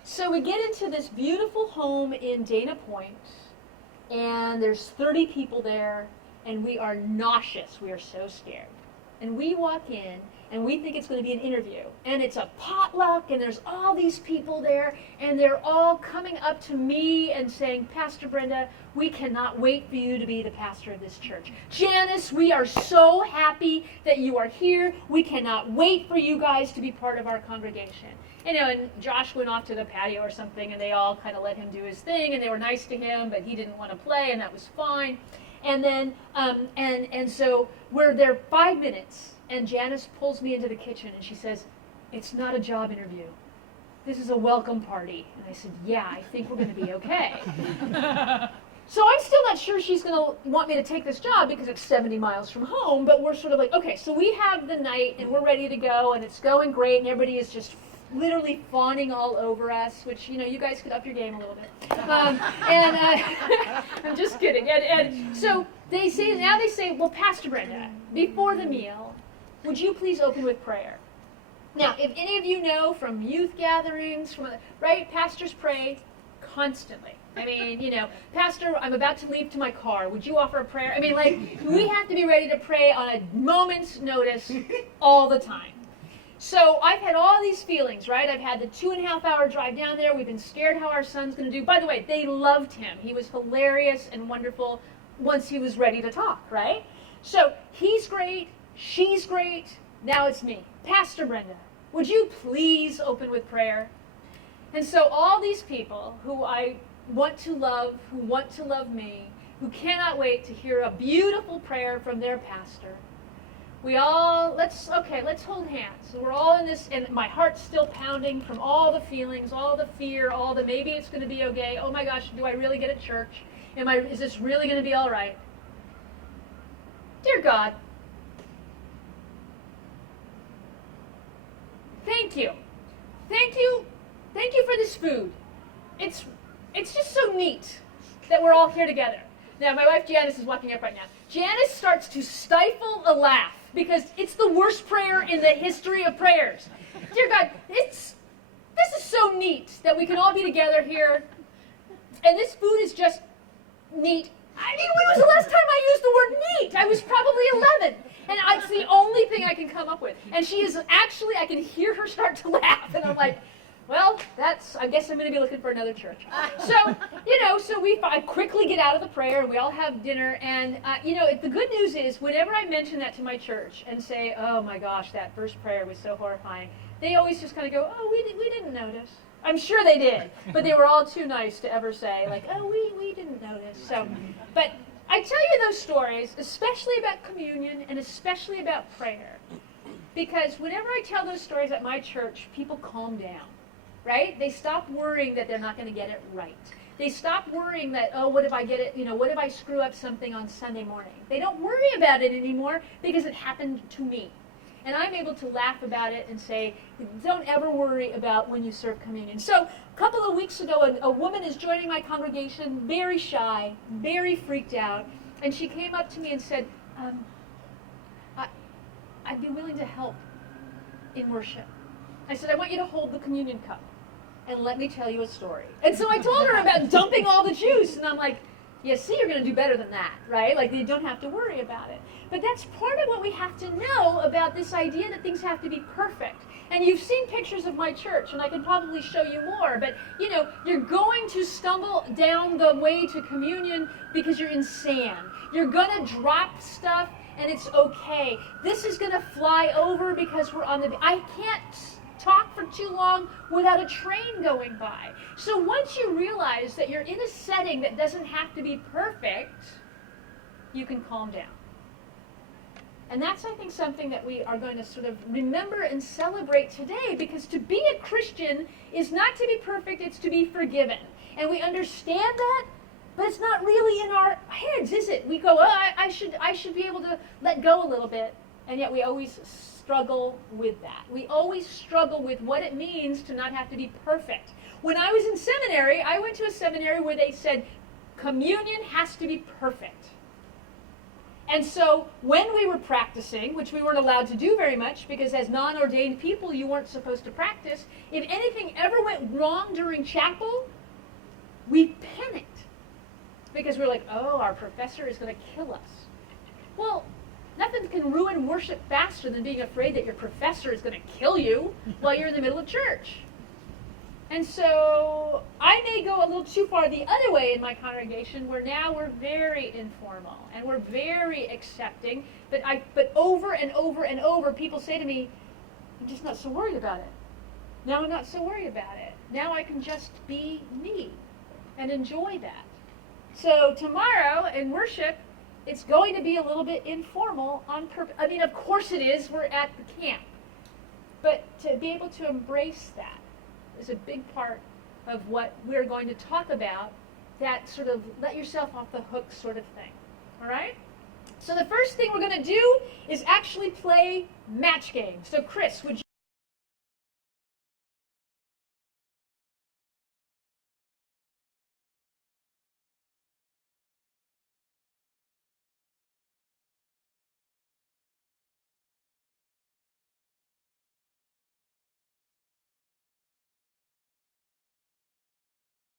So we get into this beautiful home in Dana Point, and there's 30 people there, and we are nauseous. We are so scared. And we walk in, and we think it's going to be an interview. And it's a potluck, and there's all these people there, and they're all coming up to me and saying, Pastor Brenda, we cannot wait for you to be the pastor of this church. Janice, we are so happy that you are here. We cannot wait for you guys to be part of our congregation. You know, and Josh went off to the patio or something, and they all kind of let him do his thing, and they were nice to him, but he didn't want to play, and that was fine. And then, and so we're there 5 minutes, and Janice pulls me into the kitchen, and she says, it's not a job interview. This is a welcome party. And I said, yeah, I think we're going to be okay. So I'm still not sure she's going to want me to take this job because it's 70 miles from home, but we're sort of like, okay, so we have the night, and we're ready to go, and it's going great, and everybody is just literally fawning all over us, which, you know, you guys could up your game a little bit. I'm just kidding. And so they say, well, Pastor Brenda, before the meal, would you please open with prayer? Now, if any of you know from youth gatherings, right, pastors pray constantly. I mean, you know, Pastor, I'm about to leave to my car. Would you offer a prayer? I mean, like, we have to be ready to pray on a moment's notice all the time. So I've had all these feelings, right? I've had the 2.5-hour drive down there. We've been scared how our son's going to do. By the way, they loved him. He was hilarious and wonderful once he was ready to talk, right? So he's great. She's great. Now it's me. Pastor Brenda, would you please open with prayer? And so all these people who I want to love, who want to love me, who cannot wait to hear a beautiful prayer from their pastor, we all, let's hold hands. So we're all in this, and my heart's still pounding from all the feelings, all the fear, all the maybe it's going to be okay. Oh my gosh, do I really get at church? Is this really going to be all right? Dear God, thank you. Thank you for this food. It's just so neat that we're all here together. Now, my wife Janice is walking up right now. Janice starts to stifle a laugh because it's the worst prayer in the history of prayers. Dear God, this is so neat that we can all be together here, and this food is just neat. I mean, when was the last time I used the word neat? I was probably 11, and it's the only thing I can come up with. And she is actually, I can hear her start to laugh, and I'm like, well, I guess I'm going to be looking for another church. So, I quickly get out of the prayer, and we all have dinner, and, the good news is, whenever I mention that to my church and say, oh my gosh, that first prayer was so horrifying, they always just kind of go, oh, we didn't notice. I'm sure they did, but they were all too nice to ever say, like, oh, we didn't notice. So, but I tell you those stories, especially about communion and especially about prayer, Because whenever I tell those stories at my church, people calm down, right? They stop worrying that they're not going to get it right. They stop worrying that, oh, what if I get it, what if I screw up something on Sunday morning? They don't worry about it anymore because it happened to me. And I'm able to laugh about it and say, don't ever worry about when you serve communion. So a couple of weeks ago, a woman is joining my congregation, very shy, very freaked out. And she came up to me and said, I'd be willing to help in worship. I said, I want you to hold the communion cup and let me tell you a story. And so I told her about dumping all the juice. And I'm like, yeah, see, you're going to do better than that, right? Like, you don't have to worry about it. But that's part of what we have to know about this idea that things have to be perfect. And you've seen pictures of my church, and I can probably show you more. But, you're going to stumble down the way to communion because you're in sand. You're going to drop stuff, and it's okay. This is going to fly over because we're on the... I can't talk for too long without a train going by. So once you realize that you're in a setting that doesn't have to be perfect, you can calm down. And that's, I think, something that we are going to sort of remember and celebrate today, because to be a Christian is not to be perfect, it's to be forgiven. And we understand that, but it's not really in our heads, is it? We go, I should be able to let go a little bit, and yet we always struggle with that. We always struggle with what it means to not have to be perfect. When I was in seminary, I went to a seminary where they said communion has to be perfect. And so when we were practicing, which we weren't allowed to do very much because as non-ordained people you weren't supposed to practice, if anything ever went wrong during chapel, we panicked. Because we're like, oh, our professor is going to kill us. Well, nothing can ruin worship faster than being afraid that your professor is going to kill you while you're in the middle of church. And so I may go a little too far the other way in my congregation, where now we're very informal and we're very accepting. But over and over and over, people say to me, I'm just not so worried about it. Now I'm not so worried about it. Now I can just be me and enjoy that. So tomorrow in worship, it's going to be a little bit informal on purpose. I mean, of course it is. We're at the camp. But to be able to embrace that is a big part of what we're going to talk about, that sort of let yourself off the hook sort of thing. All right? So the first thing we're going to do is actually play match game. So Chris, would you...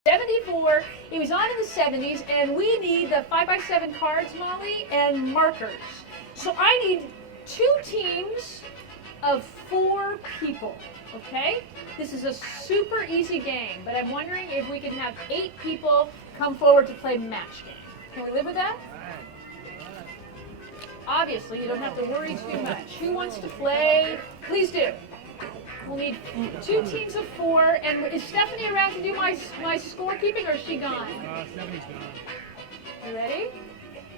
'74, he was on in the 70s, and we need the 5x7 cards, Molly, and markers. So I need 2 teams of 4 people, okay? This is a super easy game, but I'm wondering if we can have 8 people come forward to play match game. Can we live with that? Obviously, you don't have to worry too much. Who wants to play? Please do. We'll need 2 teams of 4, and is Stephanie around to do my scorekeeping, or is she gone? Stephanie's gone. You ready?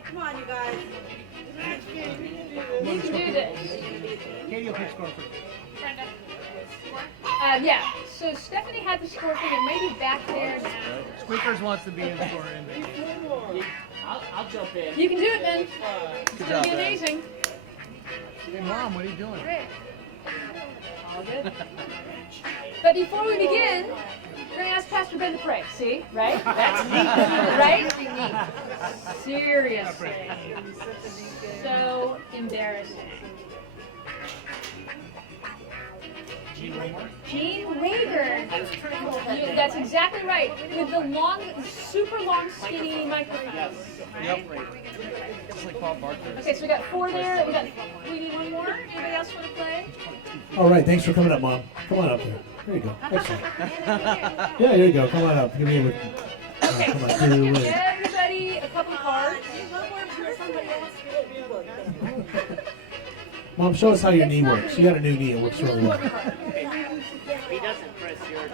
Come on, you guys. You can do this. Katie will pick score for you. Brenda. Yeah, so Stephanie had the score thing, and maybe back there now. Squeakers wants to be in the score end. I'll jump in. You can do it, then. It's Good going to job, be man. amazing. Hey, Mom, what are you doing? Great. All good. But before we begin, we're going to ask Pastor Ben to pray. See? Right? That's neat. Right? Seriously. So embarrassing. Gene Rayburn. That's exactly right. With the long, super long, skinny microphone. Yep. Just like Bob Barker. Okay, so we got 4 there. We need 1 more. Anybody else want to play? All right, thanks for coming up, Mom. Come on up there. There you go. Excellent. Yeah, there you go. Come on up. Give me a look. Okay, Come on, so do we're it. gonna give everybody a couple cards. Mom, show us how your knee works. You got a new knee. It works really well. If he doesn't press you're in.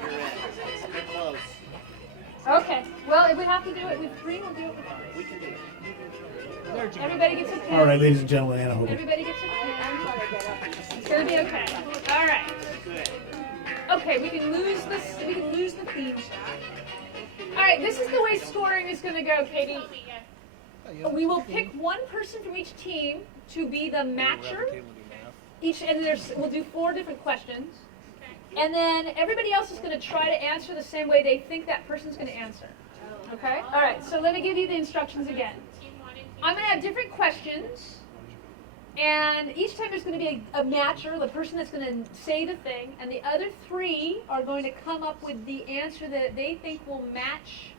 You're close. Okay, well, if we have to do it with 3, we'll do it with 3. We can do it. Everybody gets a pen. All right, ladies and gentlemen, Anna Hogan. Everybody gets a pen. It's gonna be okay. All right. Okay, we can lose this. We can lose the theme song. All right, this is the way scoring is gonna go, Katie. We will pick one person from each team to be the matcher. We'll do 4 different questions, and then everybody else is going to try to answer the same way they think that person's going to answer. Okay? All right. So let me give you the instructions again. I'm going to have different questions, and each time there's going to be a matcher, the person that's going to say the thing, and the other 3 are going to come up with the answer that they think will match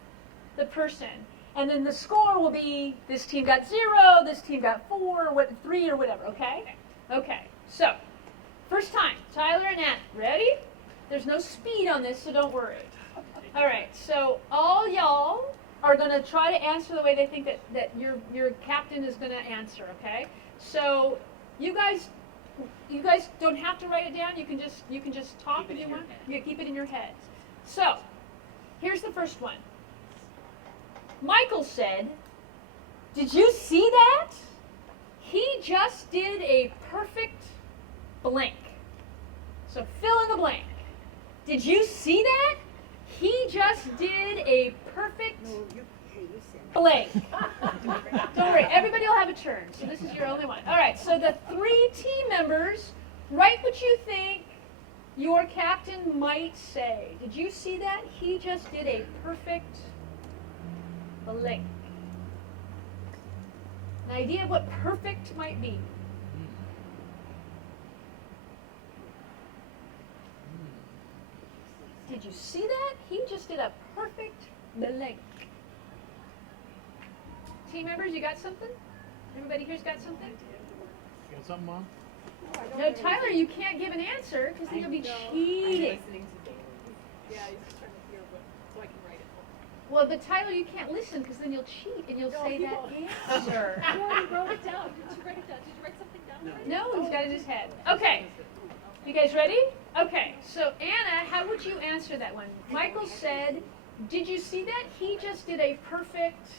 the person. And then the score will be this team got 0, this team got 4, or 3, or whatever. Okay? Okay. So, first time, Tyler and Ann, ready? There's no speed on this, so don't worry. All right, so all y'all are going to try to answer the way they think that your captain is going to answer, okay? So, you guys don't have to write it down. You can just talk if you want. Yeah, keep it in your heads. So, here's the first one. Michael said, "Did you see that? He just did a perfect blank." So fill in the blank. Did you see that? He just did a perfect blank. Don't worry, everybody will have a turn. So this is your only one. All right, so the 3 team members, write what you think your captain might say. Did you see that? He just did a perfect blank. An idea of what perfect might be. Did you see that? He just did a perfect blank. Team members, you got something? Everybody here's got something? You got something, Mom? No, Tyler, you can't give an answer because then you'll be cheating. Yeah, he's just trying to hear so I can write it. Well, but Tyler, you can't listen because then you'll cheat and you'll say that answer. You already wrote it down. Did you write it down? Did you write something down? No, he's got it in his head. Okay. You guys ready? Okay. So, Anna, how would you answer that one? Michael said, "Did you see that? He just did a perfect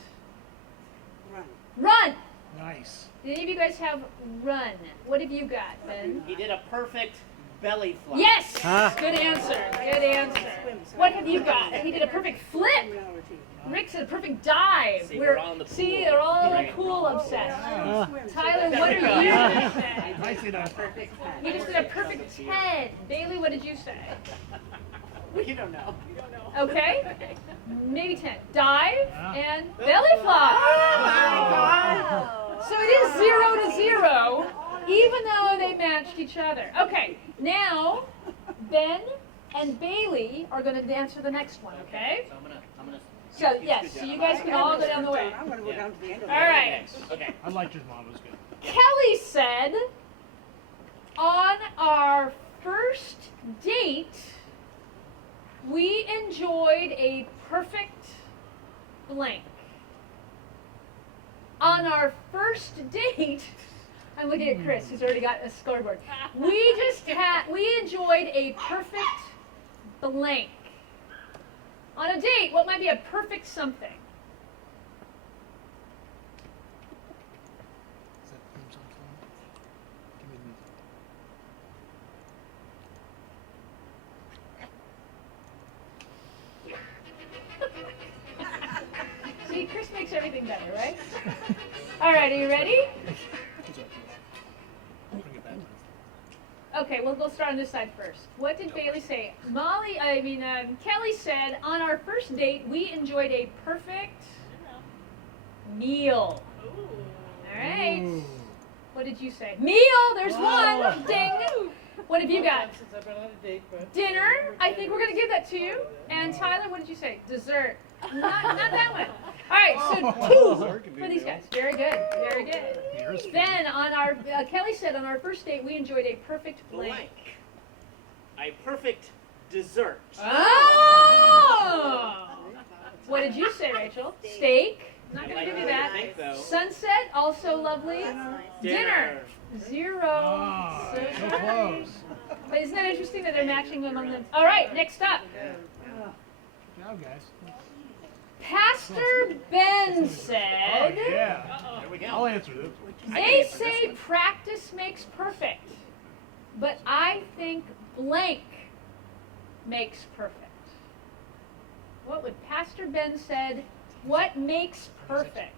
run." Nice. Did any of you guys have run? What have you got, Ben? He did a perfect belly flop. Yes! Good answer. Good answer. What have you got? He did a perfect flip. Rick said a perfect dive. See, we're all in the pool. See, they're all Right. pool obsessed. Tyler, what are you going to say? I see that. He just did a perfect 10. Bailey, what did you say? We don't know. Okay. Maybe 10. Dive and belly flop. So it is 0-0, even though they matched each other. Okay. Now, Ben and Bailey are going to answer the next one, okay? So, yes, so you guys can all go down the way. I'm going to go down to the end of All right. Okay. I liked yours, Mom. It was good. Kelly said, on our first date, we enjoyed a perfect blank. On our first date, I'm looking at Chris, who's already got a scoreboard. We enjoyed a perfect blank. On a date, what might be a perfect something? See, Chris makes everything better, right? All right, are you ready? Okay, we'll start on this side first. What did Bailey say? Kelly said, on our first date, we enjoyed a perfect meal. All right. What did you say? Meal, there's one. Ding. What have you got? Since I've been on a date, but Dinner. I think we're going to give that to you. And Tyler, what did you say? Dessert. Not that one. All right, so 2 for these guys. Very good. Very good. Then on our Kelly said on our first date we enjoyed a perfect blank. A perfect dessert. Oh! What did you say, Rachel? Steak. Not gonna give you that. I think so. Sunset, also lovely. Dinner. 0. So close. But isn't that interesting that they're matching among them? All right, next up. Good job, guys. Pastor Ben said, Yeah. There we go. I'll answer this. they say practice makes perfect. but I think blank makes perfect. What would Pastor Ben said? What makes perfect?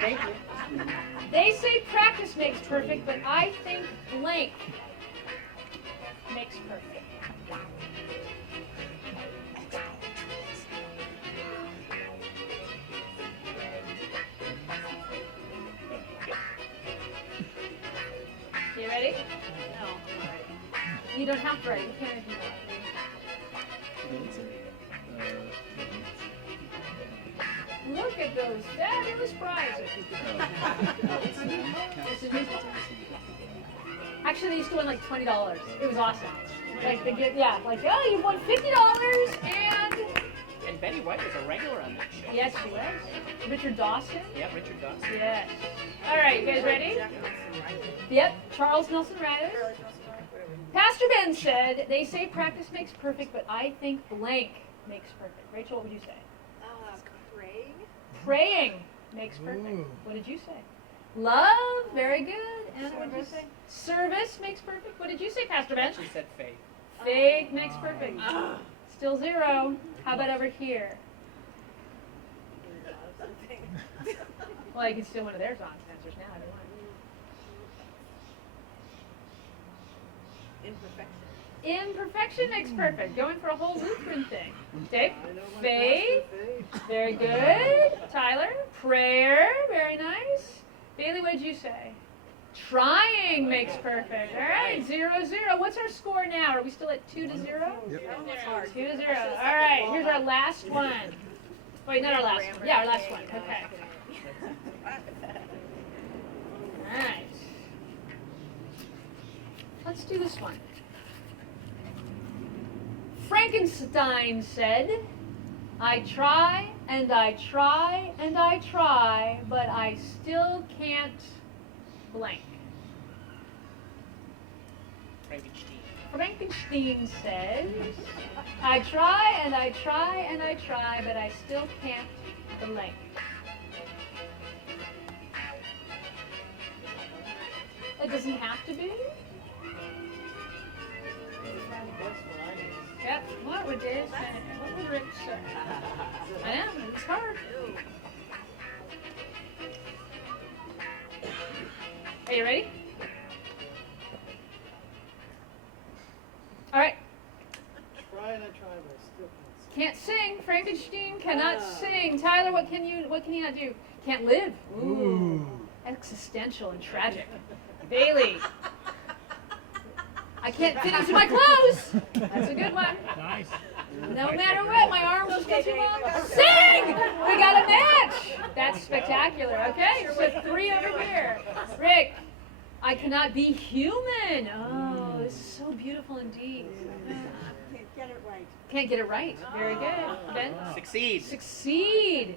Thank you. They say practice makes perfect, but I think blank makes perfect. You ready? No. You don't have to write. You can't if you want. Look at those fabulous prizes. Actually, they used to win like $20. It was awesome. Like they get, yeah, like oh, you won $50 and. And Betty White was a regular on that show. Yes, she was. Richard Dawson. Yeah, Richard Dawson. Yes. All right, you guys ready? Yep. Charles Nelson Riley. Pastor Ben said, "They say practice makes perfect, but I think blank makes perfect." Rachel, what would you say? Praying. Praying makes perfect. What did you say? Love. Very good. Anna, what did you say? Service makes perfect. What did you say, Pastor Ben? She said faith. Faith makes perfect. Still 0. How about over here? Well, you can steal one of their answers now if you want. Imperfection makes perfect. Going for a whole Lutheran thing. Dave? Faith. Very good. Tyler? Prayer. Very nice. Bailey, what did you say? Trying makes perfect. All right, 0-0. What's our score now? Are we still at 2-0? Yep. 2-0. All right, here's our last one. Wait, not our last one. Yeah, our last one. Okay. All right. Let's do this one. Frankenstein said, "I try and I try and I try, but I still can't blank." Frankenstein says, "I try and I try and I try, but I still can't blank." It doesn't have to be. Yep. What would Dave say? What would Rich say? I know, it's hard. Are you ready? All right. Try and I try, but I still Can't sing. Frankenstein cannot sing. Tyler, what can he not do? Can't live. Ooh. Existential and tragic. Bailey. I can't fit into my clothes. That's a good one. Nice. No matter what, my arms will still too long. Sing! We got a match. That's spectacular. Okay, so 3 over here. Rick, I cannot be human. Oh, this is so beautiful indeed. Can't get it right. Can't get it right. Very good. Ben? Succeed. Succeed.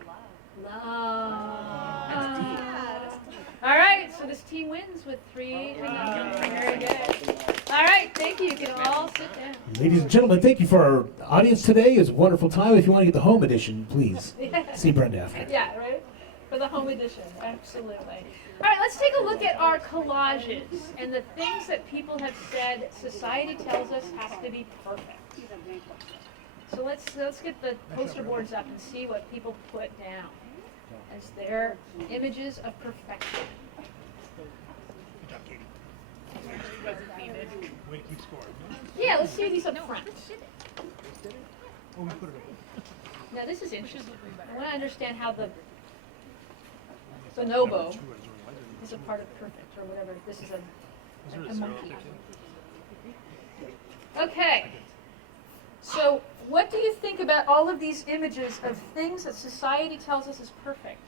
All right, so this team wins with 3-0. Very good. All right, thank you. You can all sit down. Ladies and gentlemen, thank you for our audience today. It was a wonderful time. If you want to get the home edition, please see Brenda after. Yeah, right? For the home edition, absolutely. All right, let's take a look at our collages and the things that people have said society tells us has to be perfect. So let's get the poster boards up and see what people put down as their images of perfection. Way to keep score. Yeah, let's see these up front. Oh, we put it Now this is interesting. I want to understand how the bonobo is a part of perfect or whatever. This is a monkey. Okay. So what do you think about all of these images of things that society tells us is perfect?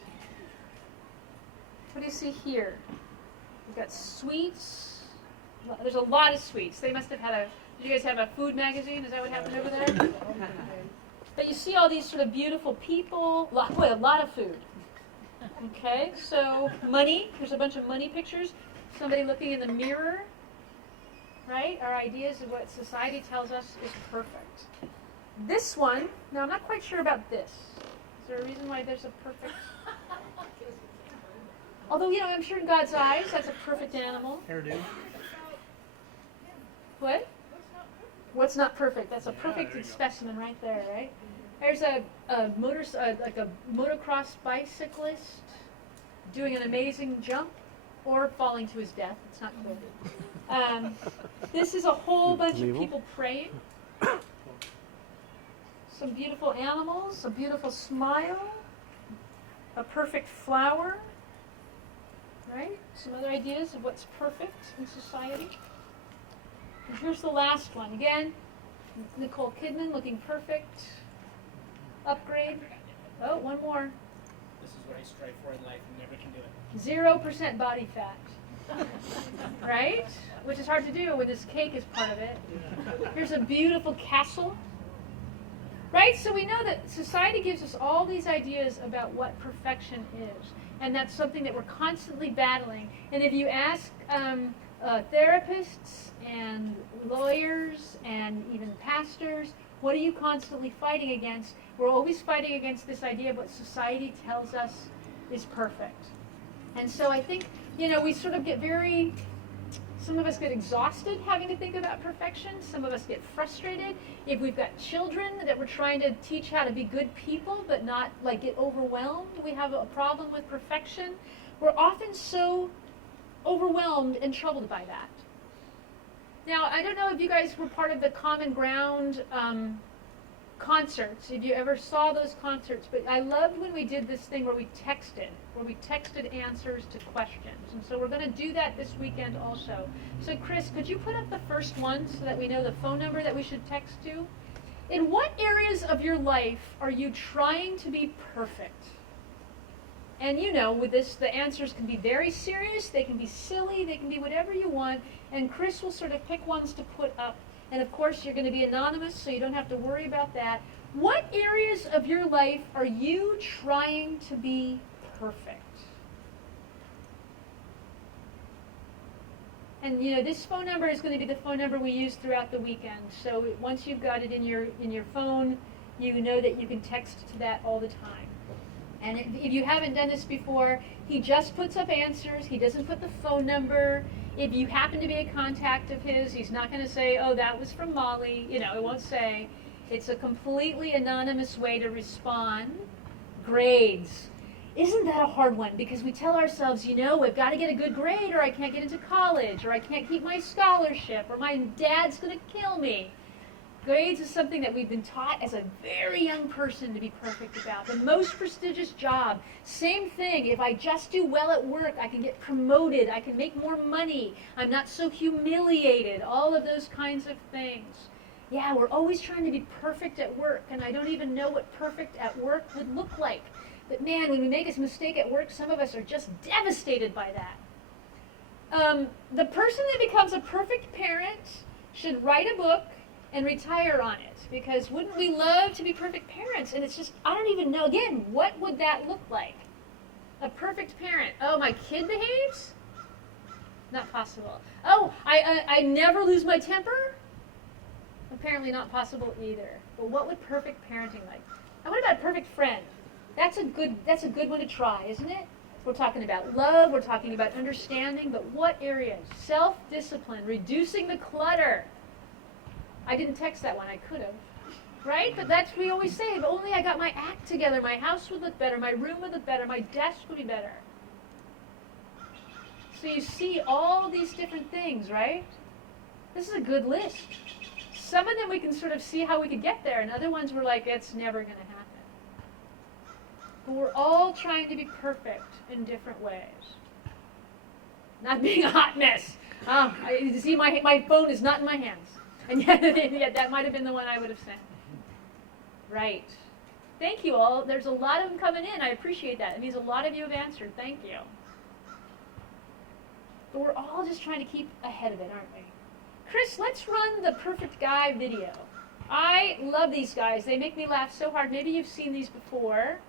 What do you see here? We've got sweets. There's a lot of sweets. They must have had did you guys have a food magazine? Is that what happened over there? But you see all these sort of beautiful people. Boy, a lot of food. Okay, so money. There's a bunch of money pictures. Somebody looking in the mirror. Right? Our ideas of what society tells us is perfect. This one, now I'm not quite sure about this. Is there a reason why there's a perfect? Although, you know, I'm sure in God's eyes, that's a perfect animal. Hairdo. What? What's not perfect? That's a perfect specimen right there, right? There's like a motocross bicyclist doing an amazing jump or falling to his death. It's not clear. This is a whole bunch of people praying. Some beautiful animals, a beautiful smile, a perfect flower, right? Some other ideas of what's perfect in society. And here's the last one. Again, Nicole Kidman looking perfect. Upgrade. Oh, one more. This is what I strive for in life and never can do it. 0% body fat. Right? Which is hard to do when this cake is part of it. Here's a beautiful castle. Right? So we know that society gives us all these ideas about what perfection is. And that's something that we're constantly battling. And if you ask therapists and lawyers and even pastors, what are you constantly fighting against? We're always fighting against this idea of what society tells us is perfect. And so I think, you know, we sort of get some of us get exhausted having to think about perfection. Some of us get frustrated. If we've got children that we're trying to teach how to be good people but not like get overwhelmed, we have a problem with perfection. We're often so overwhelmed and troubled by that. Now, I don't know if you guys were part of the Common Ground concerts, if you ever saw those concerts, but I loved when we did this thing where we texted answers to questions. And so we're going to do that this weekend also. So Chris, could you put up the first one so that we know the phone number that we should text to? In what areas of your life are you trying to be perfect? And you know, with this, the answers can be very serious, they can be silly, they can be whatever you want, and Chris will sort of pick ones to put up. And of course, you're going to be anonymous, so you don't have to worry about that. What areas of your life are you trying to be perfect? And you know, this phone number is going to be the phone number we use throughout the weekend. So once you've got it in your phone, you know that you can text to that all the time. And if you haven't done this before, he just puts up answers. He doesn't put the phone number. If you happen to be a contact of his, he's not going to say, oh, that was from Molly. You know, it won't say. It's a completely anonymous way to respond. Grades. Isn't that a hard one? Because we tell ourselves, you know, I've got to get a good grade or I can't get into college or I can't keep my scholarship or my dad's going to kill me. Grades is something that we've been taught as a very young person to be perfect about. The most prestigious job, same thing. If I just do well at work, I can get promoted, I can make more money, I'm not so humiliated, all of those kinds of things. Yeah, we're always trying to be perfect at work, and I don't even know what perfect at work would look like. But man, when we make a mistake at work, some of us are just devastated by that. The person that becomes a perfect parent should write a book and retire on it, because wouldn't we love to be perfect parents? And it's just, I don't even know, again, what would that look like? A perfect parent. Oh, my kid behaves? Not possible. Oh, I never lose my temper? Apparently not possible either. But what would perfect parenting like? And what about a perfect friend? That's a good one to try, isn't it? We're talking about love, we're talking about understanding, but what areas? Self-discipline, reducing the clutter. I didn't text that one, I could have. Right? But that's what we always say. If only I got my act together, my house would look better, my room would look better, my desk would be better. So you see all these different things, right? This is a good list. Some of them we can sort of see how we could get there, and other ones we're like, it's never going to happen. But we're all trying to be perfect in different ways. Not being a hot mess. You see, my phone is not in my hands. And yet that might have been the one I would have sent. Right. Thank you all. There's a lot of them coming in. I appreciate that. It means a lot of you have answered. Thank you. But we're all just trying to keep ahead of it, aren't we? Chris, let's run the Perfect Guy video. I love these guys. They make me laugh so hard. Maybe you've seen these before.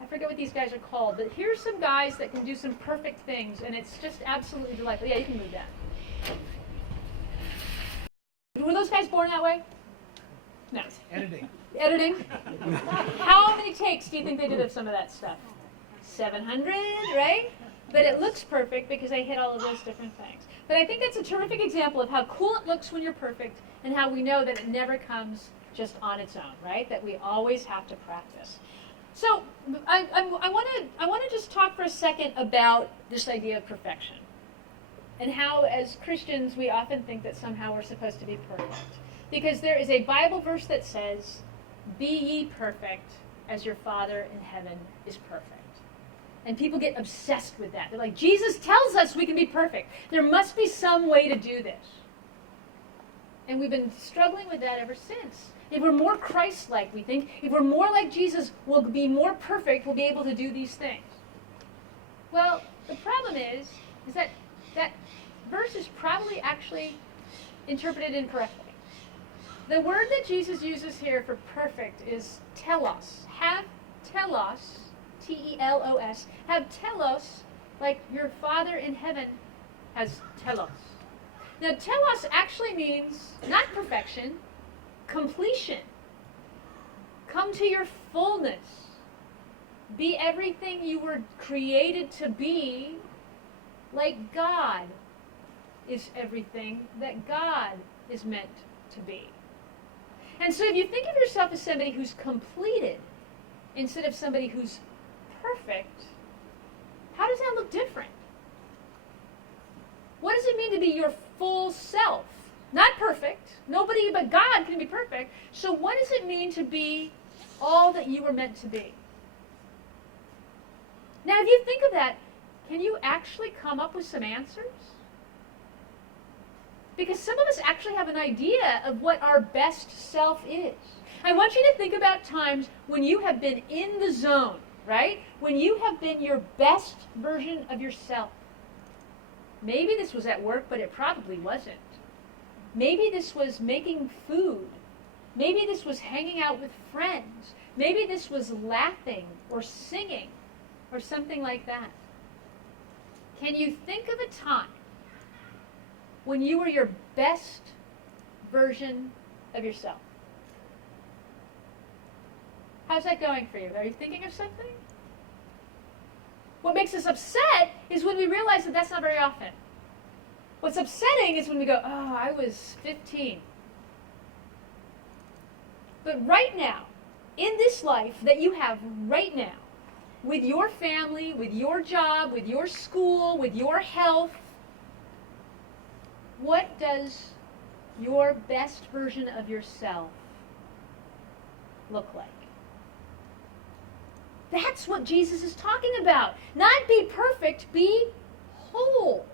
I forget what these guys are called. But here's some guys that can do some perfect things, and it's just absolutely delightful. Yeah, you can move that. Were those guys born that way? No. Editing. Editing? How many takes do you think they did of some of that stuff? 700, right? but it looks perfect because I hit all of those different things. But I think that's a terrific example of how cool it looks when you're perfect and how we know that it never comes just on its own, right? That we always have to practice. So I want to just talk for a second about this idea of perfection and how as Christians we often think that somehow we're supposed to be perfect. Because there is a Bible verse that says, "Be ye perfect as your Father in heaven is perfect." And people get obsessed with that. They're like, Jesus tells us we can be perfect. There must be some way to do this. And we've been struggling with that ever since. If we're more Christ-like, we think, if we're more like Jesus, we'll be more perfect, we'll be able to do these things. Well, the problem is that that verse is probably actually interpreted incorrectly. The word that Jesus uses here for perfect is telos. Have telos, T-E-L-O-S. Have telos like your Father in heaven has telos. Now, telos actually means not perfection, completion. Come to your fullness. Be everything you were created to be, like God is everything that God is meant to be. And so if you think of yourself as somebody who's completed instead of somebody who's perfect, how does that look different? What does it mean to be your full self? Not perfect. Nobody but God can be perfect. So what does it mean to be all that you were meant to be? Now, if you think of that, can you actually come up with some answers? Because some of us actually have an idea of what our best self is. I want you to think about times when you have been in the zone, right? When you have been your best version of yourself. Maybe this was at work, but it probably wasn't. Maybe this was making food. Maybe this was hanging out with friends. Maybe this was laughing or singing or something like that. Can you think of a time when you were your best version of yourself? How's that going for you? Are you thinking of something? What makes us upset is when we realize that that's not very often. What's upsetting is when we go, oh, I was 15. But right now, in this life that you have right now, with your family, with your job, with your school, with your health, what does your best version of yourself look like? That's what Jesus is talking about. Not be perfect, be whole.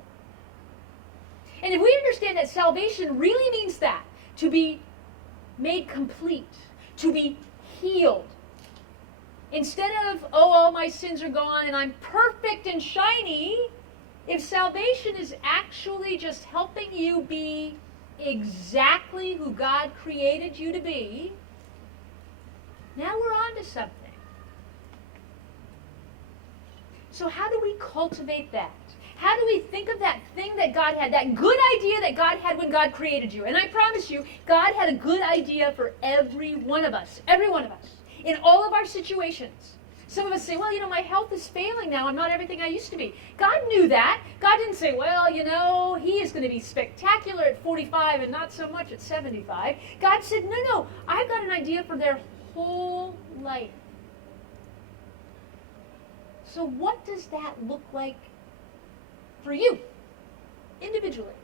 And if we understand that salvation really means that, to be made complete, to be healed, instead of, oh, all my sins are gone and I'm perfect and shiny, if salvation is actually just helping you be exactly who God created you to be, now we're on to something. So how do we cultivate that? How do we think of that thing that God had, that good idea that God had when God created you? And I promise you, God had a good idea for every one of us, in all of our situations. Some of us say, well, you know, my health is failing now. I'm not everything I used to be. God knew that. God didn't say, well, you know, he is going to be spectacular at 45 and not so much at 75. God said, no, I've got an idea for their whole life. So what does that look like for you, individually?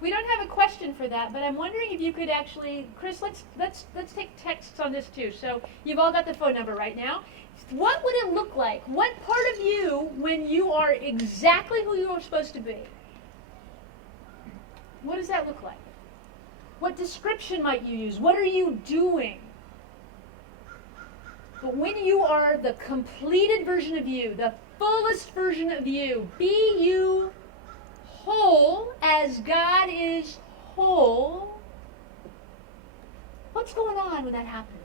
We don't have a question for that, but I'm wondering if you could actually, Chris, let's take texts on this too. So you've all got the phone number right now. What would it look like? What part of you, when you are exactly who you are supposed to be? What does that look like? What description might you use? What are you doing? But when you are the completed version of you, the fullest version of you, be you whole as God is whole. What's going on when that happens?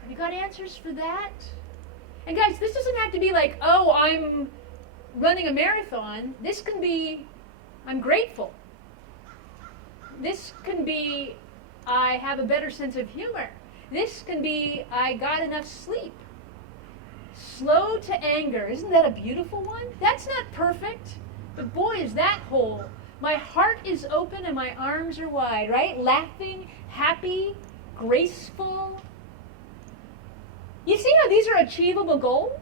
Have you got answers for that? And guys, this doesn't have to be like, oh, I'm running a marathon. This can be, I'm grateful. This can be, I have a better sense of humor. This can be, I got enough sleep. Slow to anger. Isn't that a beautiful one? That's not perfect, but boy, is that whole. My heart is open and my arms are wide, right? Laughing, happy, graceful. You see how these are achievable goals?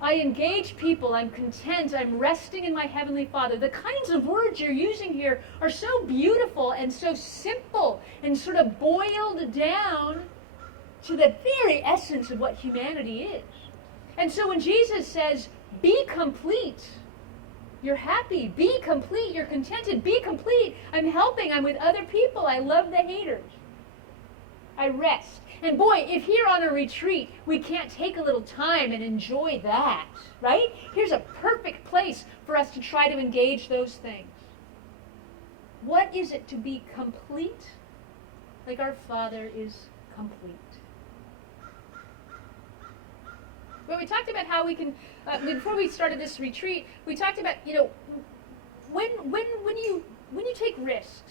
I engage people, I'm content, I'm resting in my Heavenly Father. The kinds of words you're using here are so beautiful and so simple and sort of boiled down to the very essence of what humanity is. And so when Jesus says, be complete, you're happy, be complete, you're contented, be complete, I'm helping, I'm with other people, I love the haters. I rest. And boy, if here on a retreat we can't take a little time and enjoy that, right? Here's a perfect place for us to try to engage those things. What is it to be complete? Like our Father is complete. Well, we talked about how we can, before we started this retreat, we talked about, when you take risks,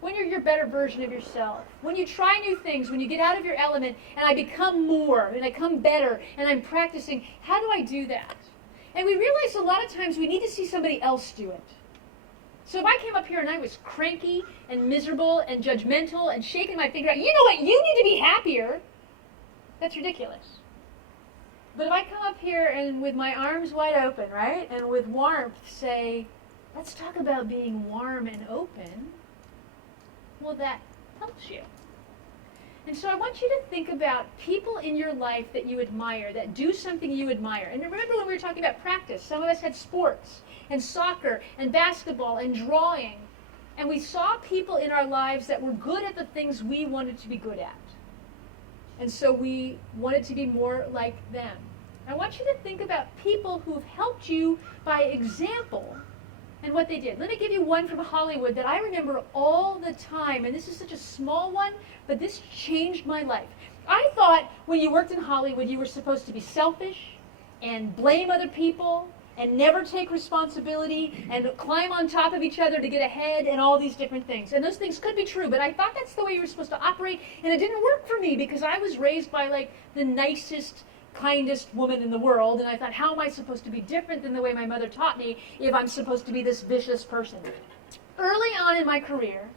when you're your better version of yourself, when you try new things, when you get out of your element, and I become more, and I become better, and I'm practicing, how do I do that? And we realized a lot of times we need to see somebody else do it. So if I came up here and I was cranky and miserable and judgmental and shaking my finger out, you know what, you need to be happier, that's ridiculous. But if I come up here and with my arms wide open, right, and with warmth say, let's talk about being warm and open, well, that helps you. And so I want you to think about people in your life that you admire, that do something you admire. And remember when we were talking about practice, some of us had sports and soccer and basketball and drawing. And we saw people in our lives that were good at the things we wanted to be good at. And so we wanted to be more like them. I want you to think about people who've helped you by example and what they did. Let me give you one from Hollywood that I remember all the time, and this is such a small one, but this changed my life. I thought when you worked in Hollywood, you were supposed to be selfish and blame other people and never take responsibility and climb on top of each other to get ahead and all these different things. And those things could be true, but I thought that's the way you were supposed to operate, and it didn't work for me because I was raised by like the nicest, kindest woman in the world, and I thought, how am I supposed to be different than the way my mother taught me if I'm supposed to be this vicious person? Early on in my career,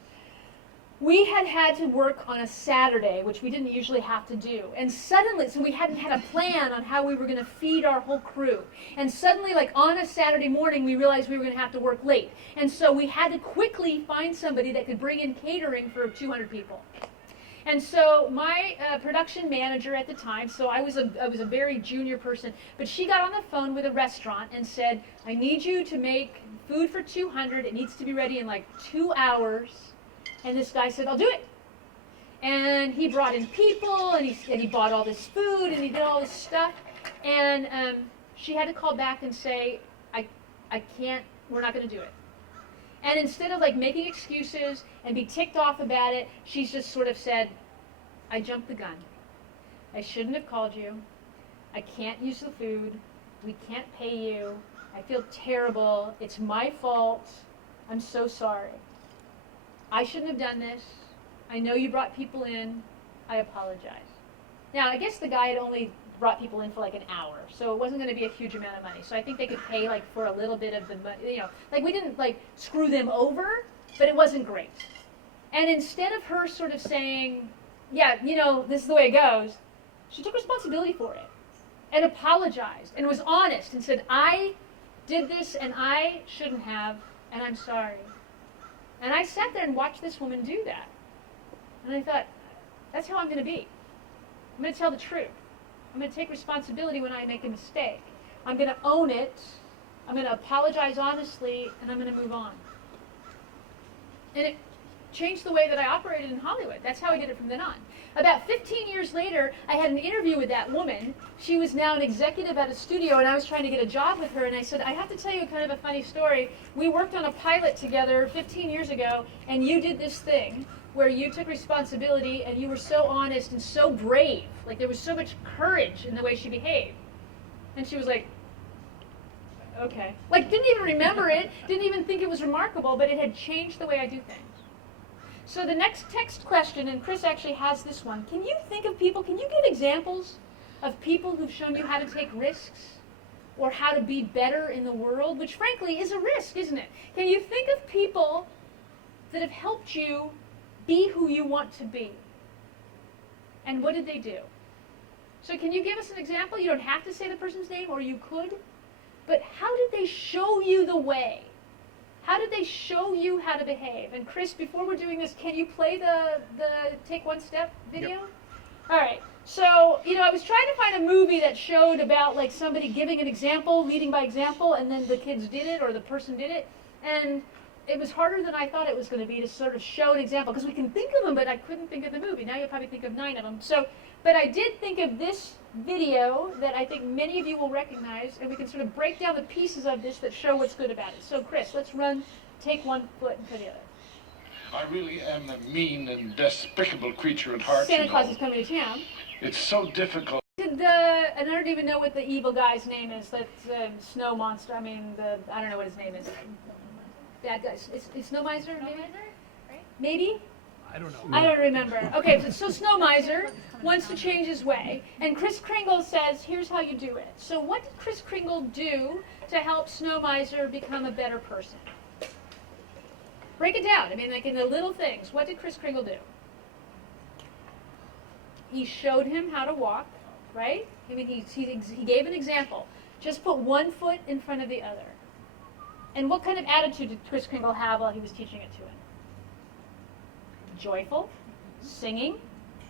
we had to work on a Saturday, which we didn't usually have to do. And suddenly, so we hadn't had a plan on how we were going to feed our whole crew. And suddenly, like on a Saturday morning, we realized we were going to have to work late. And so we had to quickly find somebody that could bring in catering for 200 people. And so my production manager at the time, so I was a very junior person, but she got on the phone with a restaurant and said, I need you to make food for 200. It needs to be ready in like 2 hours. And this guy said, I'll do it. And he brought in people, and he bought all this food, and he did all this stuff. And she had to call back and say, I can't, we're not going to do it. And instead of like making excuses and be ticked off about it, she's just sort of said, I jumped the gun. I shouldn't have called you. I can't use the food. We can't pay you. I feel terrible. It's my fault. I'm so sorry. I shouldn't have done this. I know you brought people in. I apologize. Now, I guess the guy had only brought people in for like an hour, so it wasn't going to be a huge amount of money. So I think they could pay like for a little bit of the money, like we didn't like screw them over, but it wasn't great. And instead of her sort of saying, yeah, this is the way it goes, she took responsibility for it and apologized and was honest and said, I did this and I shouldn't have, and I'm sorry. And I sat there and watched this woman do that. And I thought, that's how I'm going to be. I'm going to tell the truth. I'm going to take responsibility when I make a mistake. I'm going to own it. I'm going to apologize honestly, and I'm going to move on. And it changed the way that I operated in Hollywood. That's how I did it from then on. About 15 years later, I had an interview with that woman. She was now an executive at a studio, and I was trying to get a job with her. And I said, I have to tell you kind of a funny story. We worked on a pilot together 15 years ago, and you did this thing where you took responsibility, and you were so honest and so brave. Like, there was so much courage in the way she behaved. And she was like, okay. Like, didn't even remember it, didn't even think it was remarkable, but it had changed the way I do things. So the next text question, and Chris actually has this one. Can you think of people, can you give examples of people who've shown you how to take risks or how to be better in the world, which frankly is a risk, isn't it? Can you think of people that have helped you be who you want to be? And what did they do? So can you give us an example? You don't have to say the person's name, or you could. But how did they show you the way? How did they show you how to behave? And Chris, before we're doing this, can you play the Take One Step video? Yep. All right. So, you know, I was trying to find a movie that showed about like somebody giving an example, leading by example, and then the kids did it or the person did it. And it was harder than I thought it was going to be to sort of show an example, because we can think of them, but I couldn't think of the movie. Now you'll probably think of 9 of them. So, but I did think of this video that I think many of you will recognize, and we can sort of break down the pieces of this that show what's good about it. So Chris, let's run, take one foot and put the other. I really am a mean and despicable creature at heart. Santa Claus is coming to town. It's so difficult. And I don't even know what the evil guy's name is. That's Snow Monster. I mean, I don't know what his name is. Bad guy. Is Snow Miser? Maybe? I don't know. I don't remember. Okay, so Snow Miser wants to change his way. And Kris Kringle says, here's how you do it. So what did Kris Kringle do to help Snow Miser become a better person? Break it down. I mean, like in the little things. What did Kris Kringle do? He showed him how to walk, right? I mean, he gave an example. Just put one foot in front of the other. And what kind of attitude did Kris Kringle have while he was teaching it to him? Joyful, singing,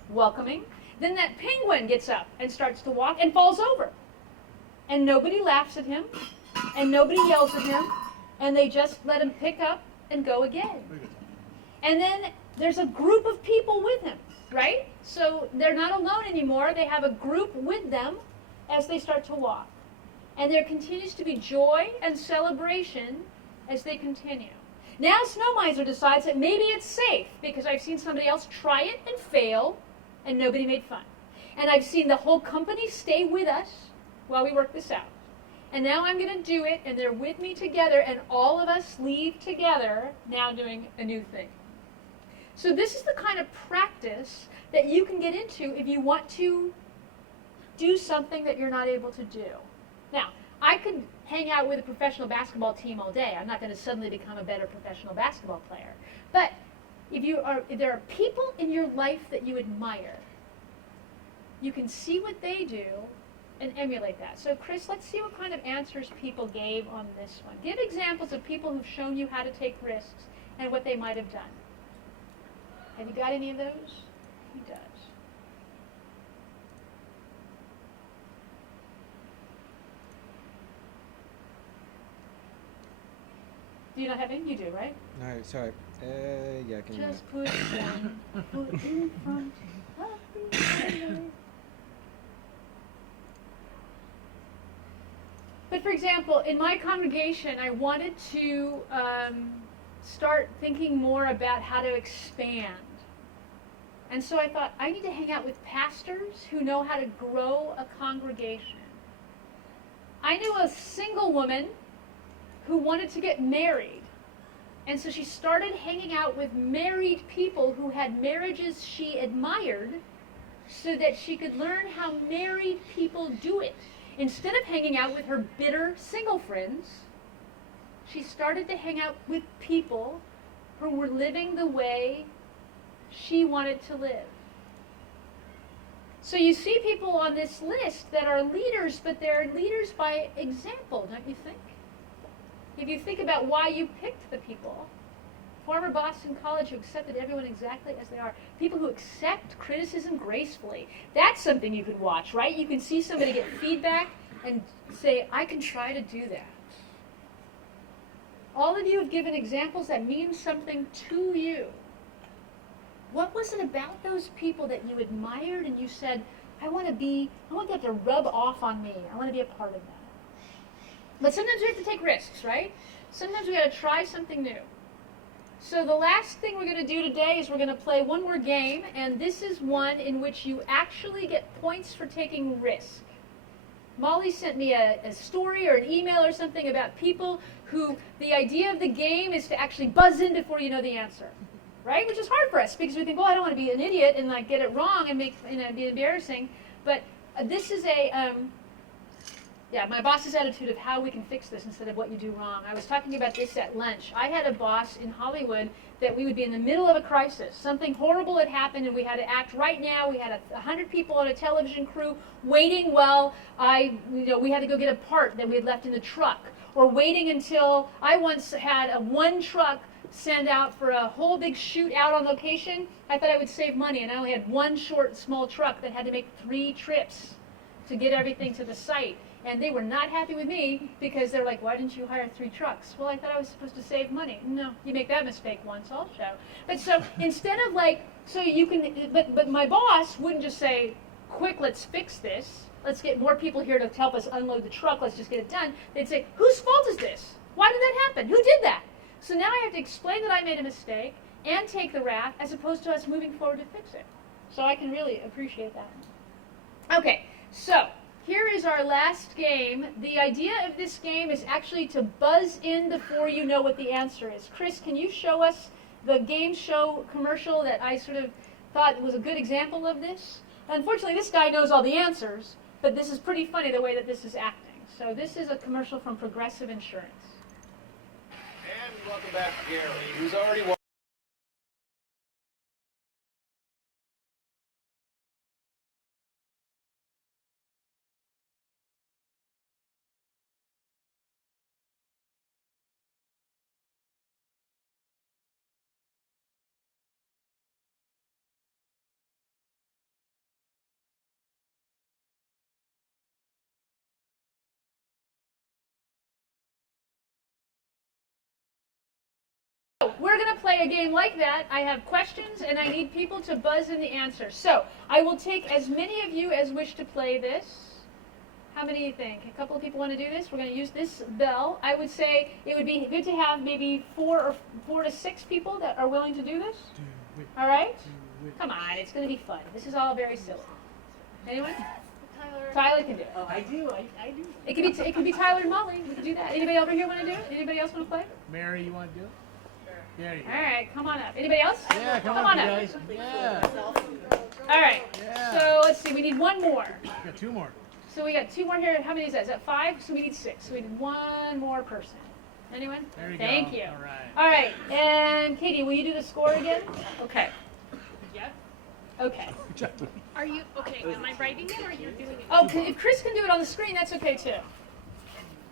welcoming. Then that penguin gets up and starts to walk and falls over. And nobody laughs at him, and nobody yells at him, and they just let him pick up and go again. And then there's a group of people with him, right? So they're not alone anymore. They have a group with them as they start to walk. And there continues to be joy and celebration as they continue. Now Snow Miser decides that maybe it's safe, because I've seen somebody else try it and fail, and nobody made fun. And I've seen the whole company stay with us while we work this out. And now I'm going to do it, and they're with me together, and all of us leave together now doing a new thing. So this is the kind of practice that you can get into if you want to do something that you're not able to do. Now, I could hang out with a professional basketball team all day. I'm not going to suddenly become a better professional basketball player. But if there are people in your life that you admire, you can see what they do and emulate that. So Chris, let's see what kind of answers people gave on this one. Give examples of people who've shown you how to take risks and what they might have done. Have you got any of those? He does. Do you not have any? You do, right? Alright, sorry. Yeah, I can. Just put one foot in front of the other. But for example, in my congregation, I wanted to start thinking more about how to expand. And so I thought, I need to hang out with pastors who know how to grow a congregation. I knew a single woman who wanted to get married. And so she started hanging out with married people who had marriages she admired so that she could learn how married people do it. Instead of hanging out with her bitter single friends, she started to hang out with people who were living the way she wanted to live. So you see people on this list that are leaders, but they're leaders by example, don't you think? If you think about why you picked the people, former Boston College who accepted everyone exactly as they are, people who accept criticism gracefully, that's something you could watch, right? You can see somebody get feedback and say, I can try to do that. All of you have given examples that mean something to you. What was it about those people that you admired and you said, I want that to rub off on me. I want to be a part of that. But sometimes we have to take risks, right? Sometimes we got to try something new. So the last thing we're going to do today is we're going to play one more game, and this is one in which you actually get points for taking risk. Molly sent me a story or an email or something about people who the idea of the game is to actually buzz in before you know the answer. right? Which is hard for us because we think, well, I don't want to be an idiot and like get it wrong and make be embarrassing. But this is a my boss's attitude of how we can fix this instead of what you do wrong. I was talking about this at lunch. I had a boss in Hollywood that we would be in the middle of a crisis. Something horrible had happened and we had to act right now. We had 100 people on a television crew waiting while we had to go get a part that we had left in the truck. Or waiting until I once had a one truck send out for a whole big shoot out on location. I thought I would save money and I only had one short, small truck that had to make 3 trips to get everything to the site. And they were not happy with me because they're like, why didn't you hire 3 trucks? Well, I thought I was supposed to save money. No, you make that mistake once, I'll show. But so instead of like, so you can, but my boss wouldn't just say, quick, let's fix this. Let's get more people here to help us unload the truck. Let's just get it done. They'd say, whose fault is this? Why did that happen? Who did that? So now I have to explain that I made a mistake and take the wrath as opposed to us moving forward to fix it. So I can really appreciate that. Okay, so here is our last game. The idea of this game is actually to buzz in before you know what the answer is. Chris, can you show us the game show commercial that I sort of thought was a good example of this? Unfortunately, this guy knows all the answers, but this is pretty funny the way that this is acting. So this is a commercial from Progressive Insurance. And welcome back, Gary, who's already won. We're going to play a game like that. I have questions and I need people to buzz in the answers. So I will take as many of you as wish to play this. How many do you think? A couple of people want to do this? We're going to use this bell. I would say it would be good to have maybe 4 to 6 people that are willing to do this. All right? Come on, it's going to be fun. This is all very silly. Anyone? Tyler can do it. Oh, I do. I do. It could be Tyler and Molly. We can do that. Anybody over here want to do it? Anybody else want to play? Mary, you want to do it? There you go. All right, come on up. Anybody else? Yeah, come on on, up. guys. Yeah. All right. Yeah. So let's see. We need 1 more. Got 2 more. So we got 2 more here. How many is that? Is that 5? So we need 6. So we need 1 more person. Anyone? There you Thank go. you. All right. All right. And Katie, will you do the score again? Okay. Yeah. Okay. Are you okay? Am I writing it or you're doing it? Oh, if Chris can do it on the screen, that's okay too.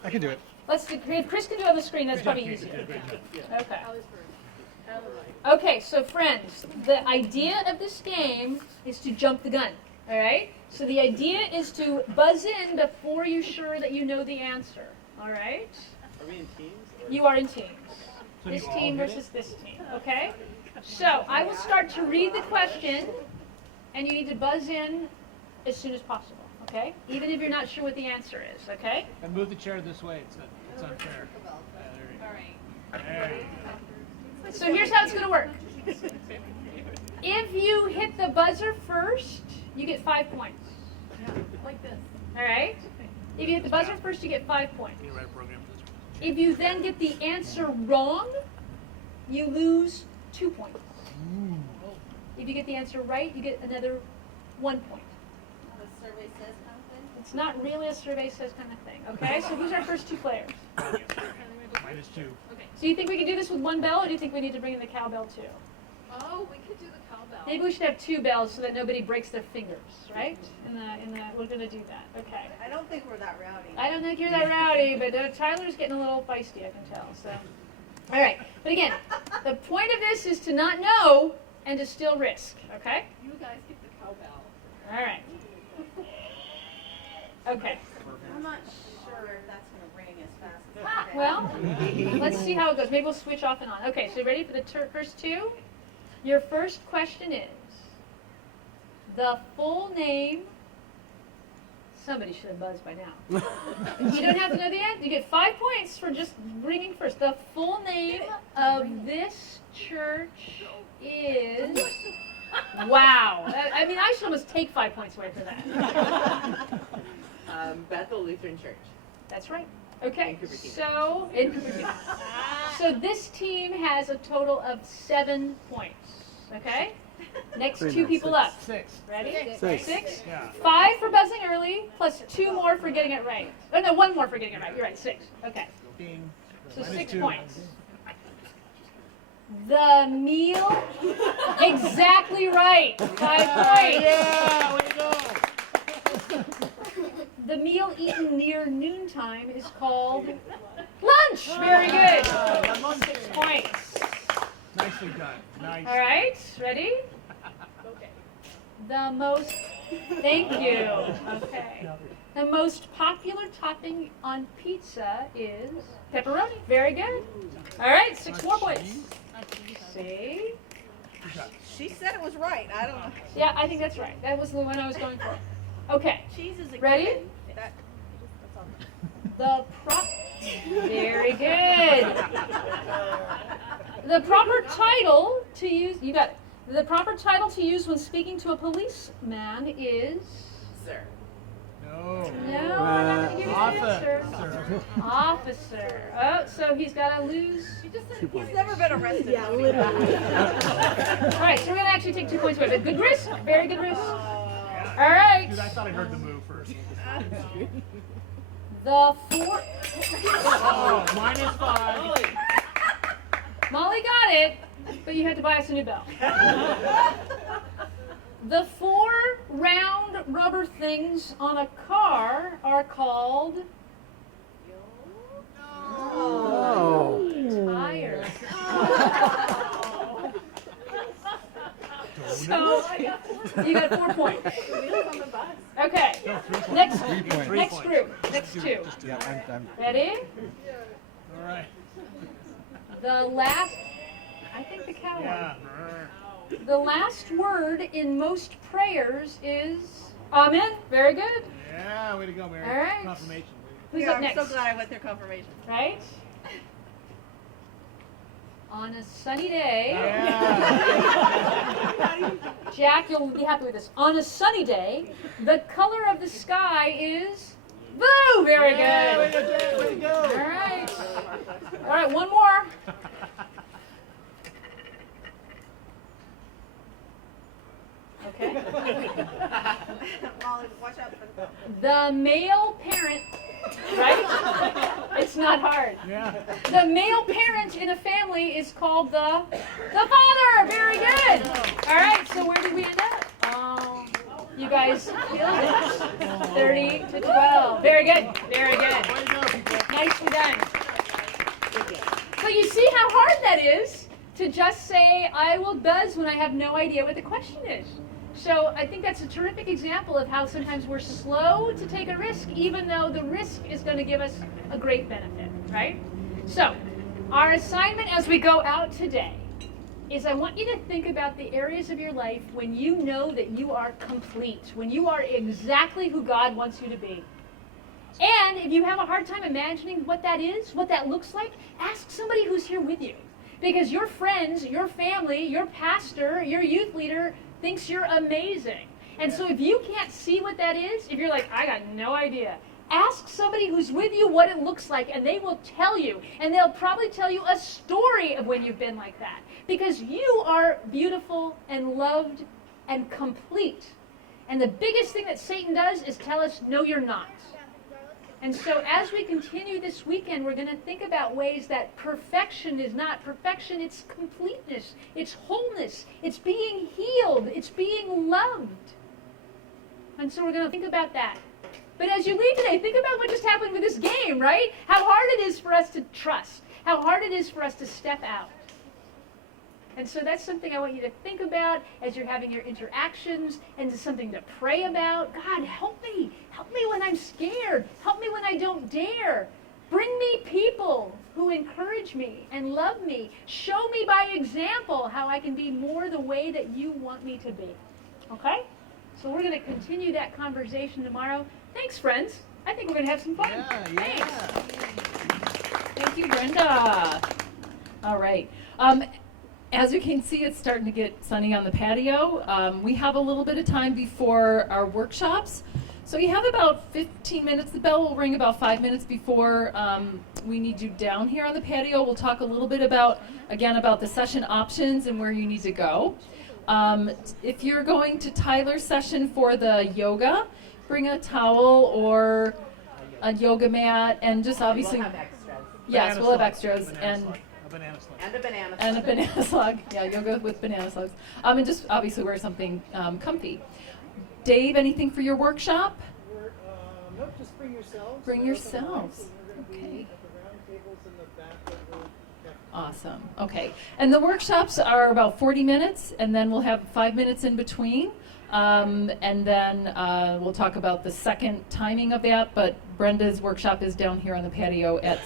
I can do it. Let's do, if Chris can do it on the screen, that's probably easier. Okay. Okay, so friends, the idea of this game is to jump the gun. All right? So the idea is to buzz in before you're sure that you know the answer. All right? Are we in teams? You are in teams. So This you all team hit versus this team. Okay? So I will start to read the question, and you need to buzz in as soon as possible. Okay? Even if you're not sure what the answer is. Okay? And move the chair this way. It's unfair. All right. There you go. So here's how it's going to work. If you hit the buzzer first, you get 5 points. Like this. All right? If you hit the buzzer first, you get 5 points. If you then get the answer wrong, you lose 2 points. If you get the answer right, you get another 1 point. The survey says kind of thing? It's not really a survey says kind of thing. Okay? So who's our first 2 players? -2. Okay. So you think we can do this with 1 bell, or do you think we need to bring in the cowbell too? Oh, we could do the cowbell. Maybe we should have 2 bells so that nobody breaks their fingers, right? We're going to do that. Okay. I don't think we're that rowdy. I don't think you're that rowdy, but Tyler's getting a little feisty, I can tell. So, all right. But again, the point of this is to not know and to still risk. Okay. You guys get the cowbell. All right. Okay. I'm not sure if that's going to ring as fast as that. Well, let's see how it goes. Maybe we'll switch off and on. Okay. So ready for the first 2? Your first question is the full name. Somebody should have buzzed by now. You don't have to know the answer. You get 5 points for just ringing first. The full name of this church is... Wow. I mean, I should almost take 5 points away for that. Bethel Lutheran Church. That's right. Okay, so so this team has a total of 7 points. Okay, next two people up. 6. Ready? Six. Yeah. 5 for buzzing early, plus 2 more for getting it right. Oh no, 1 more for getting it right. You're right. 6. Okay. So Minus 6 2. points. The meal, exactly right. 5 points. Yeah, way to go. The meal eaten near noontime is called lunch. Very good. 6 points. Nicely done. Nice. All right, ready? The most, thank you. Okay. The most popular topping on pizza is pepperoni. Very good. All right, 6 more points. See? She said it was right. I don't know. Yeah, I think that's right. That was the one I was going for. Okay. Cheese is a Ready? given. That's all. The very good. The proper title to use, you got it. The proper title to use when speaking to a policeman is? Sir. No. No, I'm not going to give you the answer. Officer. Officer. Oh, so he's got to lose. He's never been arrested. Yeah, literally. All right, so we're going to actually take 2 points away. But good risk. Very good risk. All right. Dude, I thought I heard the move first. The four. Oh, -5. Molly got it, but you had to buy us a new bell. The 4 round rubber things on a car are called tires. So you got 4 points. Okay. Next group. Next 2. Yeah, I'm Ready? All right. The last. I think the cow Yeah. one. The last word in most prayers is amen. Very good. Yeah, way to go, Mary. All right. Confirmation. Who's Yeah, up next? I'm so glad I went through confirmation. Right? On a sunny day. Yeah. Jack, you'll be happy with this. On a sunny day, the color of the sky is blue. Very Yeah, good. way to go. All right. All right, one more. Okay. Molly, watch out for The male parent, right? It's not hard. Yeah. The male parent in a family is called the father. Very good. All right, so where did we end up? You guys killed it. 30 to 12. Very good. Very good. Nicely done. So you see how hard that is to just say, I will buzz when I have no idea what the question is. So I think that's a terrific example of how sometimes we're slow to take a risk, even though the risk is going to give us a great benefit, right? So our assignment as we go out today is I want you to think about the areas of your life when you know that you are complete, when you are exactly who God wants you to be. And if you have a hard time imagining what that is, what that looks like, ask somebody who's here with you. Because your friends, your family, your pastor, your youth leader thinks you're amazing. And so if you can't see what that is, if you're like, I got no idea, ask somebody who's with you what it looks like, and they will tell you. And they'll probably tell you a story of when you've been like that. Because you are beautiful and loved and complete. And the biggest thing that Satan does is tell us, no, you're not. And so as we continue this weekend, we're going to think about ways that perfection is not perfection, it's completeness, it's wholeness, it's being healed, it's being loved. And so we're going to think about that. But as you leave today, think about what just happened with this game, right? How hard it is for us to trust, how hard it is for us to step out. And so that's something I want you to think about as you're having your interactions, and it's something to pray about. God, help me. Help me when I'm scared. Help me when I don't dare. Bring me people who encourage me and love me. Show me by example how I can be more the way that you want me to be. Okay? So we're going to continue that conversation tomorrow. Thanks, friends. I think we're going to have some fun. Thanks. Thank you, Brenda. All right. As you can see, it's starting to get sunny on the patio. We have a little bit of time before our workshops. So you have about 15 minutes. The bell will ring about 5 minutes before we need you down here on the patio. We'll talk a little bit about the session options and where you need to go. If you're going to Tyler's session for the yoga, bring a towel or a yoga mat, and just obviously. We'll have extras. Yes, we'll have extras A banana slug. And a banana slug. and a banana slug. Yeah, yoga with banana slugs. And just obviously wear something comfy. Dave, anything for your workshop? Nope, just bring yourselves. Bring yourselves. Okay. Awesome. Okay. And the workshops are about 40 minutes, and then we'll have 5 minutes in between. And then we'll talk about the second timing of that, but Brenda's workshop is down here on the patio at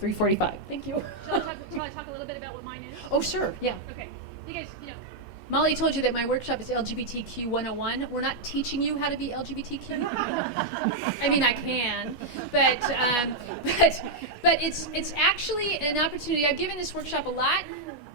3:45. Thank you. Shall I talk a little bit about what mine is? Oh, sure. Yeah. Okay. You guys, Molly told you that my workshop is LGBTQ 101. We're not teaching you how to be LGBTQ. I mean, I can, but it's actually an opportunity. I've given this workshop a lot.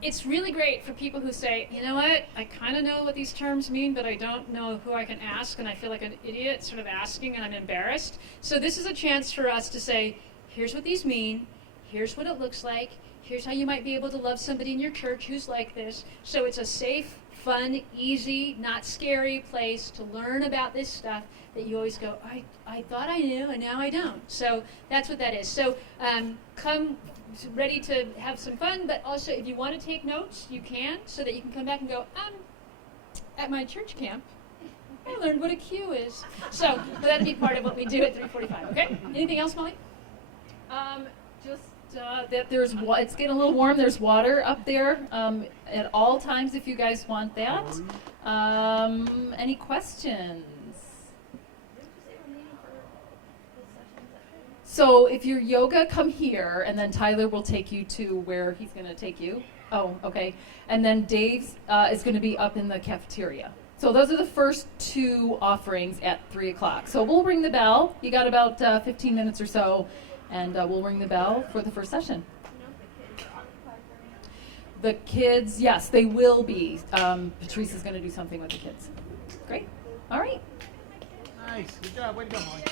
It's really great for people who say, you know what, I kind of know what these terms mean, but I don't know who I can ask, and I feel like an idiot sort of asking, and I'm embarrassed. So this is a chance for us to say, here's what these mean, here's what it looks like, here's how you might be able to love somebody in your church who's like this. So it's a safe, fun, easy, not scary place to learn about this stuff that you always go, I thought I knew and now I don't. So that's what that is. So come ready to have some fun, but also if you want to take notes, you can, so that you can come back and go, at my church camp, I learned what a Q is. So that'll be part of what we do at 3:45, okay? Anything else, Molly? Just that it's getting a little warm. There's water up there at all times if you guys want that. Any questions? So if you're yoga, come here, and then Tyler will take you to where he's going to take you. Oh, okay. And then Dave's is going to be up in the cafeteria. So those are the first two offerings at 3 o'clock. So we'll ring the bell. You got about 15 minutes or so. And we'll ring the bell for the first session. The kids, yes, they will be. Patrice is going to do something with the kids. Great. All right. Nice. Good job. Way to go, Molly.